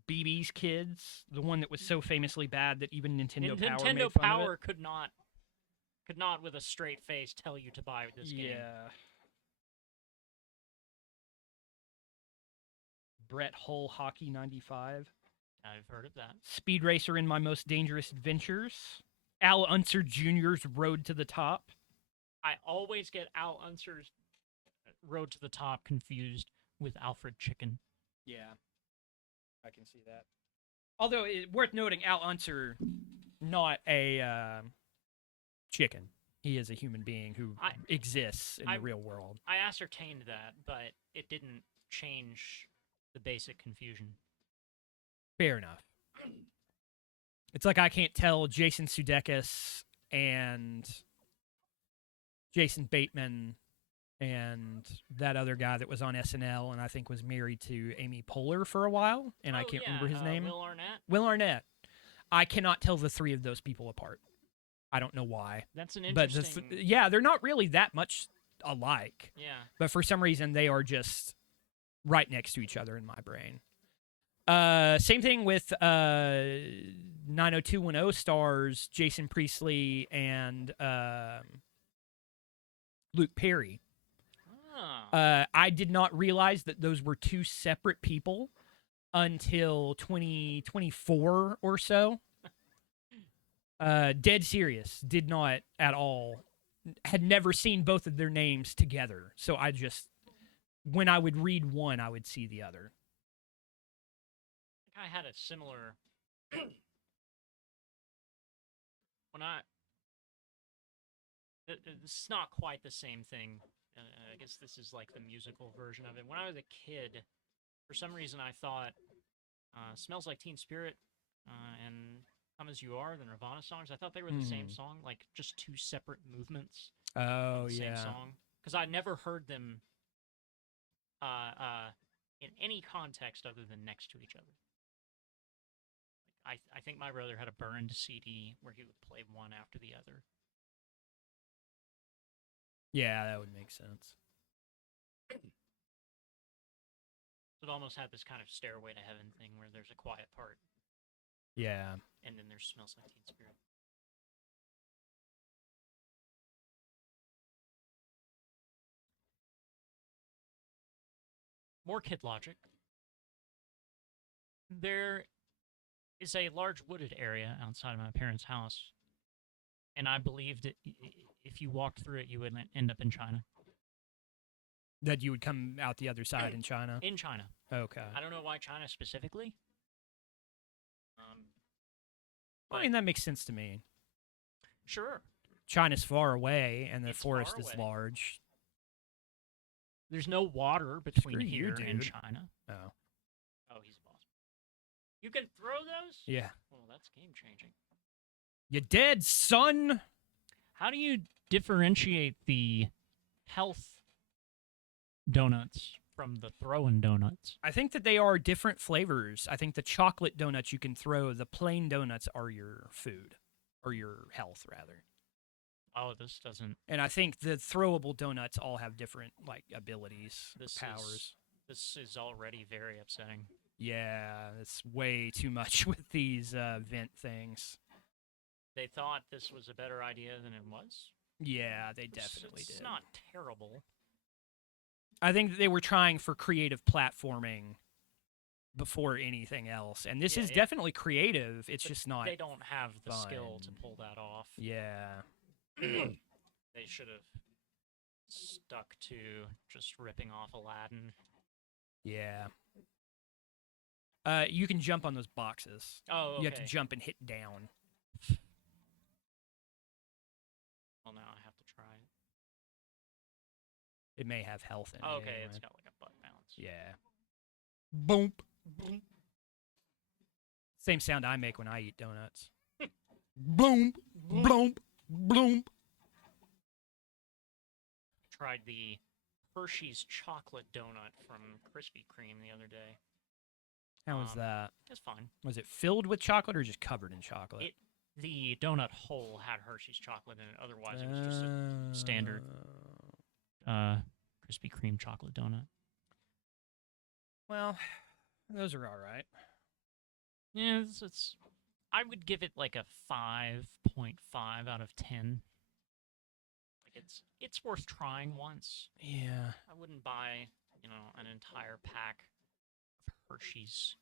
BB's Kids, the one that was so famously bad that even Nintendo Power Nintendo made fun Power of it. could not with a straight face tell you to buy this game. Yeah. Brett Hull Hockey 95. I've heard of that. Speed Racer in My Most Dangerous Adventures. Al Unser Jr.'s Road to the Top. I always get Al Unser's Road to the Top confused with Alfred Chicken. Yeah. I can see that. Although, it's worth noting, Al Unser, not a chicken. He is a human being who exists in the real world. I ascertained that, but it didn't change the basic confusion. Fair enough. It's like I can't tell Jason Sudeikis and Jason Bateman and that other guy that was on SNL and I think was married to Amy Poehler for a while, and I can't remember his name. Will Arnett? Will Arnett. I cannot tell the three of those people apart. I don't know why. That's an interesting... But yeah, they're not really that much alike. Yeah. But for some reason, they are just right next to each other in my brain. Same thing with 90210 stars Jason Priestley and Luke Perry. I did not realize that those were two separate people until 2024 or so. Dead serious. Did not at all. Had never seen both of their names together. So I just, when I would read one, I would see the other. I had a similar... This is not quite the same thing. I guess this is like the musical version of it. When I was a kid, for some reason I thought Smells Like Teen Spirit and Come As You Are, the Nirvana songs, I thought they were the same song, like just two separate movements. Oh, the yeah. Same song. Because I never heard them in any context other than next to each other. I think my brother had a burned CD where he would play one after the other. Yeah, that would make sense. It almost had this kind of Stairway to Heaven thing where there's a quiet part. Yeah. And then there's Smells Like Teen Spirit. More Kid Logic. There is a large wooded area outside of my parents' house, and I believed if you walked through it, you would end up in China. That you would come out the other side in China? In China. Okay. I don't know why China specifically. I mean, that makes sense to me. Sure. China's far away, and the It's forest far is away. large. There's no water between Screw you, here and dude. China. Oh. Oh, he's a boss. You can throw those? Yeah. Well, that's game changing. You dead, son? How do you differentiate the health donuts from the throw-in donuts? I think that they are different flavors. I think the chocolate donuts you can throw, the plain donuts are your food, or your health, rather. Oh, this doesn't... And I think the throwable donuts all have different, like, abilities, powers. This is already very upsetting. Yeah, it's way too much with these vent things. They thought this was a better idea than it was? Yeah, they definitely did. It's not terrible. I think they were trying for creative platforming before anything else. And this is definitely creative. It's just not They don't have the fun. skill to pull that off. Yeah. They should have stuck to just ripping off Aladdin. Yeah. You can jump on those boxes. Oh, okay. You have to jump and hit down. Well, now I have to try it. It may have health in it. Okay, anyway. it's got like a butt bounce. Yeah. Boom. Same sound I make when I eat donuts. Boom. Bloom. Bloom. Tried the Hershey's chocolate donut from Krispy Kreme the other day. How was that? It's fine. Was it filled with chocolate or just covered in chocolate? The donut hole had Hershey's chocolate in it. Otherwise, it was just a standard Krispy Kreme chocolate donut. Well, those are all right. Yeah, it's I would give it like a 5.5 out of 10. Like it's worth trying once. Yeah. I wouldn't buy, an entire pack of Hershey's.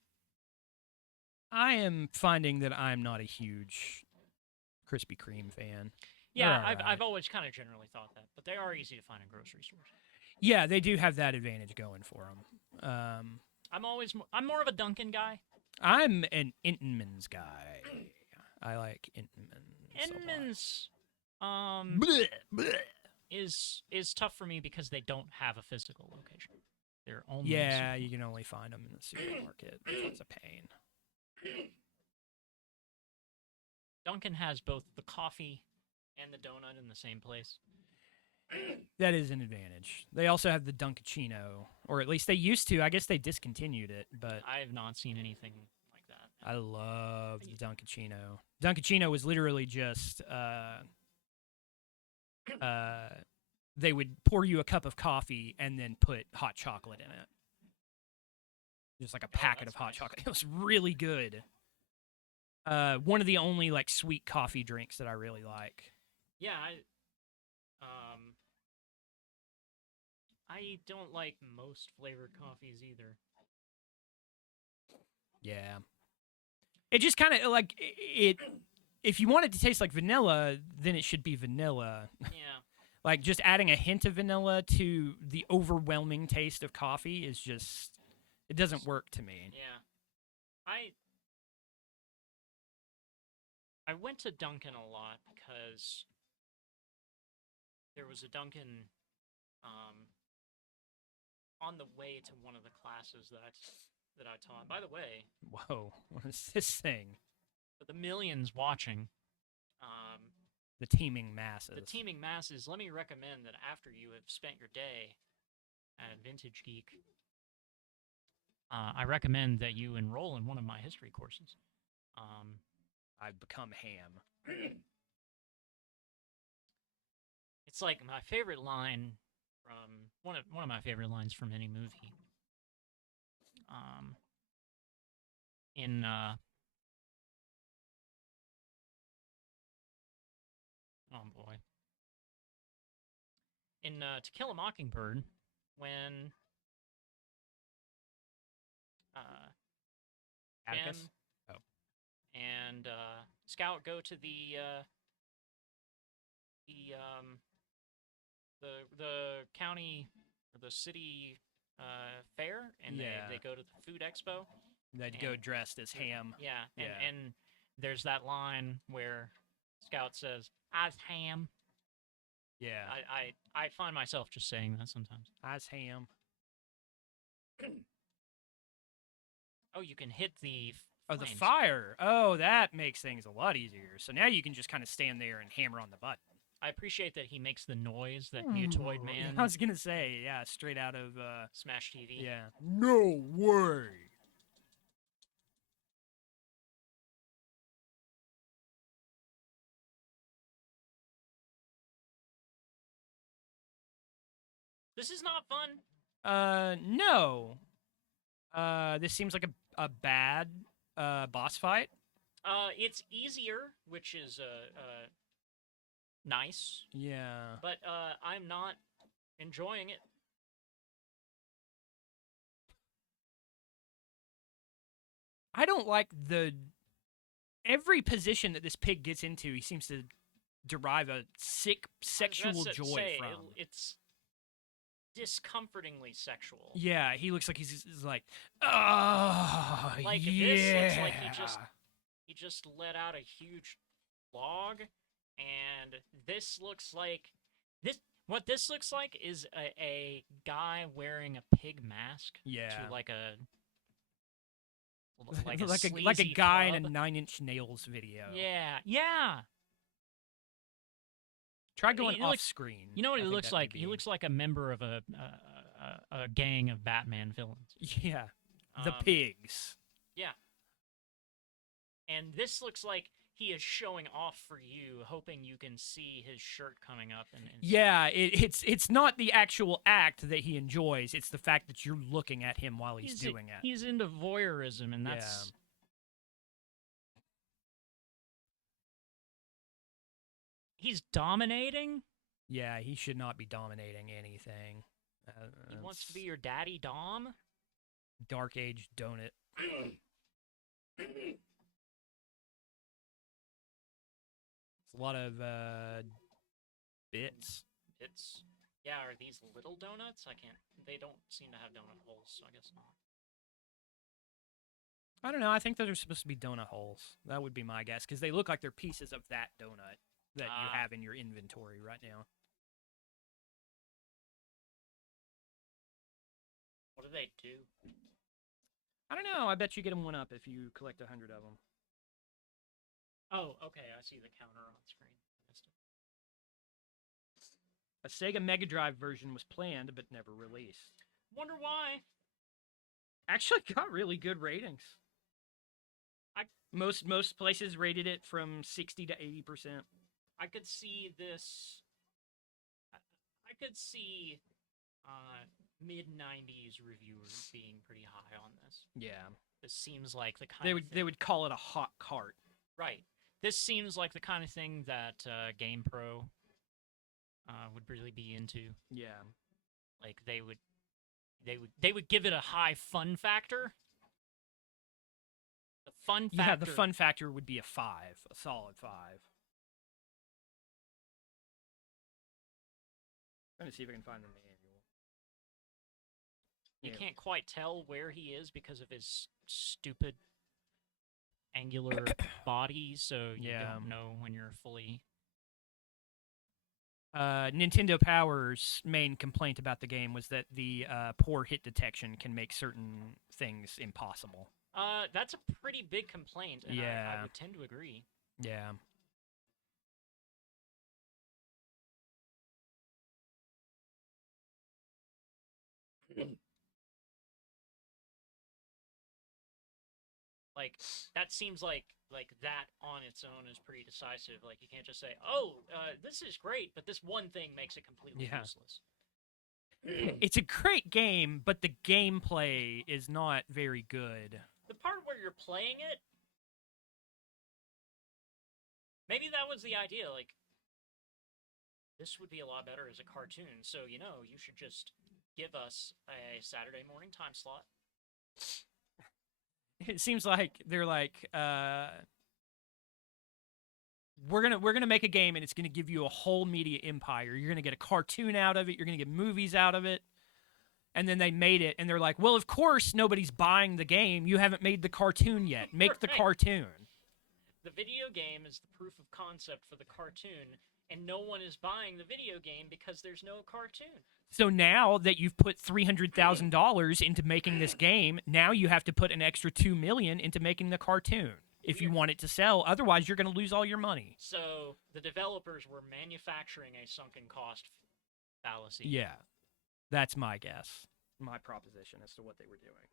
I am finding that I'm not a huge Krispy Kreme fan. Yeah, I've always kind of generally thought that, but they are easy to find in grocery stores. Yeah, they do have that advantage going for them. I'm more of a Dunkin' guy. I'm an Entenmann's guy. I like Entenmann's. Entenmann's Blech, blech. is tough for me because they don't have a physical location. They're only Yeah, you can only find them in the supermarket. It's a pain. Dunkin' has both the coffee and the donut in the same place. That is an advantage. They also have the Dunkachino, or at least they used to. I guess they discontinued it, but I have not seen anything like that. I love the Dunkachino. Dunkachino was literally just they would pour you a cup of coffee and then put hot chocolate in it. Just like a packet of hot chocolate. It was really good. One of the only like sweet coffee drinks that I really like. Yeah, I don't like most flavored coffees either. Yeah. It just kind of like it. If you want it to taste like vanilla, then it should be vanilla. Yeah. Like just adding a hint of vanilla to the overwhelming taste of coffee is just it doesn't work to me. Yeah. I went to Dunkin' a lot because there was a Dunkin' on the way to one of the classes that I taught. By the way, Whoa, what is this thing? for the millions watching, The teeming masses. let me recommend that after you have spent your day at Vintage Geek, I recommend that you enroll in one of my history courses. I've become ham. It's like my favorite line from one of my favorite lines from any movie. In oh boy, in To Kill a Mockingbird, when Atticus? Jim Oh. and Scout go to the county or the city fair, and they go to the food expo. They'd go dressed as ham. Yeah, Yeah. and there's that line where Scout says, "I's ham." Yeah. I find myself just saying that sometimes. I's ham. Oh, you can hit the Oh, the flames. fire. Oh, that makes things a lot easier. So now you can just kind of stand there and hammer on the button. I appreciate that he makes the noise that Mutoid Man. I was gonna say, yeah, straight out of Smash TV. Yeah. No way. This is not fun. No. This seems like a bad boss fight. It's easier, which is nice. Yeah. But I'm not enjoying it. I don't like every position that this pig gets into, he seems to derive a sick sexual joy from. It's discomfortingly sexual. Yeah, he looks like he's like, oh, like yeah. This looks like he just let out a huge log, and this looks like what this looks like is a guy wearing a pig mask. Yeah. To like a like a guy club. in a 9 Inch Nails video. Yeah, yeah. Try going off screen. You know what he looks like? He looks like a member of a gang of Batman villains. Yeah, the pigs. Yeah. And this looks like he is showing off for you, hoping you can see his shirt coming up. Yeah, it's not the actual act that he enjoys. It's the fact that you're looking at him while he's doing it. He's into voyeurism, and that's... Yeah. He's dominating? Yeah, he should not be dominating anything. He wants to be your daddy Dom? Dark Age donut. It's a lot of bits. Bits? Yeah, are these little donuts? I can't... They don't seem to have donut holes, so I guess not. I don't know. I think those are supposed to be donut holes. That would be my guess, because they look like they're pieces of that donut that you have in your inventory right now. What do they do? I don't know. I bet you get them 1-up if you collect 100 of them. Oh, okay. I see the counter on screen. A Sega Mega Drive version was planned but never released. Wonder why. Actually got really good ratings. Most places rated it from 60 to 80%. I could see this. I could see mid-90s reviewers being pretty high on this. Yeah. This seems like the kind they would call it a hot cart. Right. This seems like the kind of thing that GamePro would really be into. Yeah. Like they would give it a high fun factor. The fun factor. Yeah, the fun factor would be a 5, a solid 5. I'm gonna see if I can find the manual. You can't quite tell where he is because of his stupid angular body, so you don't know when you're fully... Nintendo Power's main complaint about the game was that the poor hit detection can make certain things impossible. That's a pretty big complaint, and I would tend to agree. Yeah. Like that seems like that on its own is pretty decisive. Like you can't just say, "Oh, this is great," but this one thing makes it completely useless. It's a great game, but the gameplay is not very good. The part where you're playing it, maybe that was the idea. Like, this would be a lot better as a cartoon. So you should just give us a Saturday morning time slot. It seems like they're like, we're gonna make a game and it's gonna give you a whole media empire. You're gonna get a cartoon out of it. You're gonna get movies out of it. And then they made it, and they're like, well, of course nobody's buying the game. You haven't made the cartoon yet. Make the cartoon. The video game is the proof of concept for the cartoon, and no one is buying the video game because there's no cartoon. So now that you've put $300,000 into making this game, now you have to put an extra $2 million into making the cartoon if you want it to sell. Otherwise, you're going to lose all your money. So the developers were manufacturing a sunken cost fallacy. Yeah, that's my guess, my proposition as to what they were doing.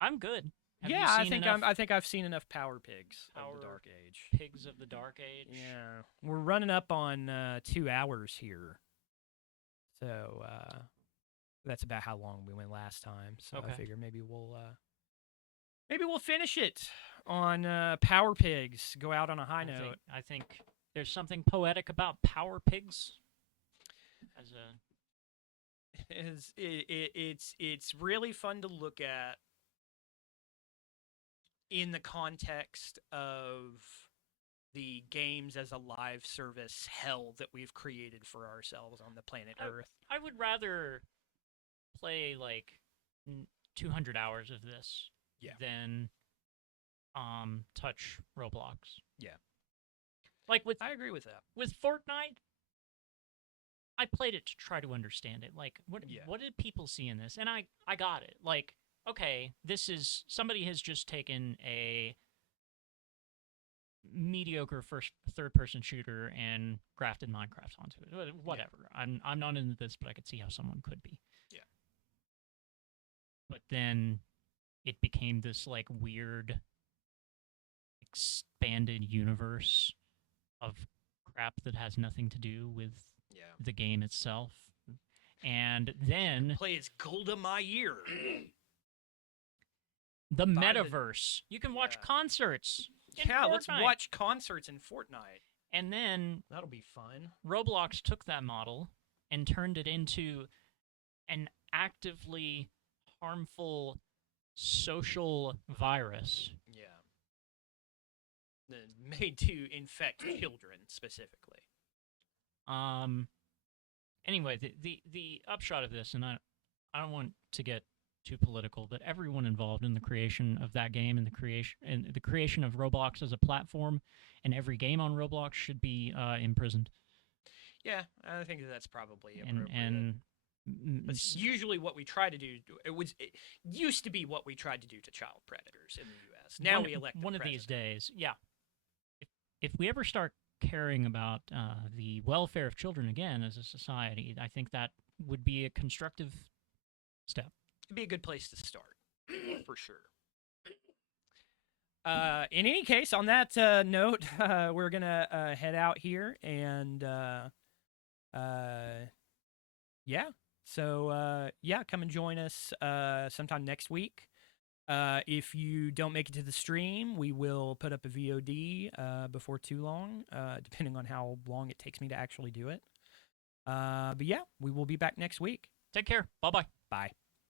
I'm good. I think I've seen enough Power Pigs of the Dark Age. Pigs of the Dark Age. Yeah, we're running up on 2 hours here, so that's about how long we went last time. So I figure maybe we'll finish it on Power Pigs. Go out on a high note. I think there's something poetic about Power Pigs. It's really fun to look at in the context of the games as a live service hell that we've created for ourselves on the planet Earth. I would rather play like 200 hours of this than touch Roblox. Yeah. Like I agree with that. With Fortnite, I played it to try to understand it. Like, what did people see in this? And I got it. Like, okay, somebody has just taken a mediocre third-person shooter and grafted Minecraft onto it. Whatever. Yeah. I'm not into this, but I could see how someone could be. Yeah. But then it became this like weird expanded universe of crap that has nothing to do with the game itself. And then play as Golda Meir. The metaverse. You can watch concerts. Let's watch concerts in Fortnite. And then that'll be fun. Roblox took that model and turned it into an actively harmful social virus. Yeah. Made to infect children specifically. Anyway, the upshot of this, and I don't want to get too political, but everyone involved in the creation of that game and the creation of Roblox as a platform and every game on Roblox should be imprisoned. Yeah, I think that's probably appropriate. And it's usually what we try to do. It used to be what we tried to do to child predators in the U.S. Now we elect one of these days. Yeah, if we ever start caring about the welfare of children again as a society, I think that would be a constructive step. It'd be a good place to start, for sure. In any case, on that note, we're going to head out here and, come and join us sometime next week. If you don't make it to the stream, we will put up a VOD before too long, depending on how long it takes me to actually do it. But yeah, we will be back next week. Take care. Bye-bye. Bye.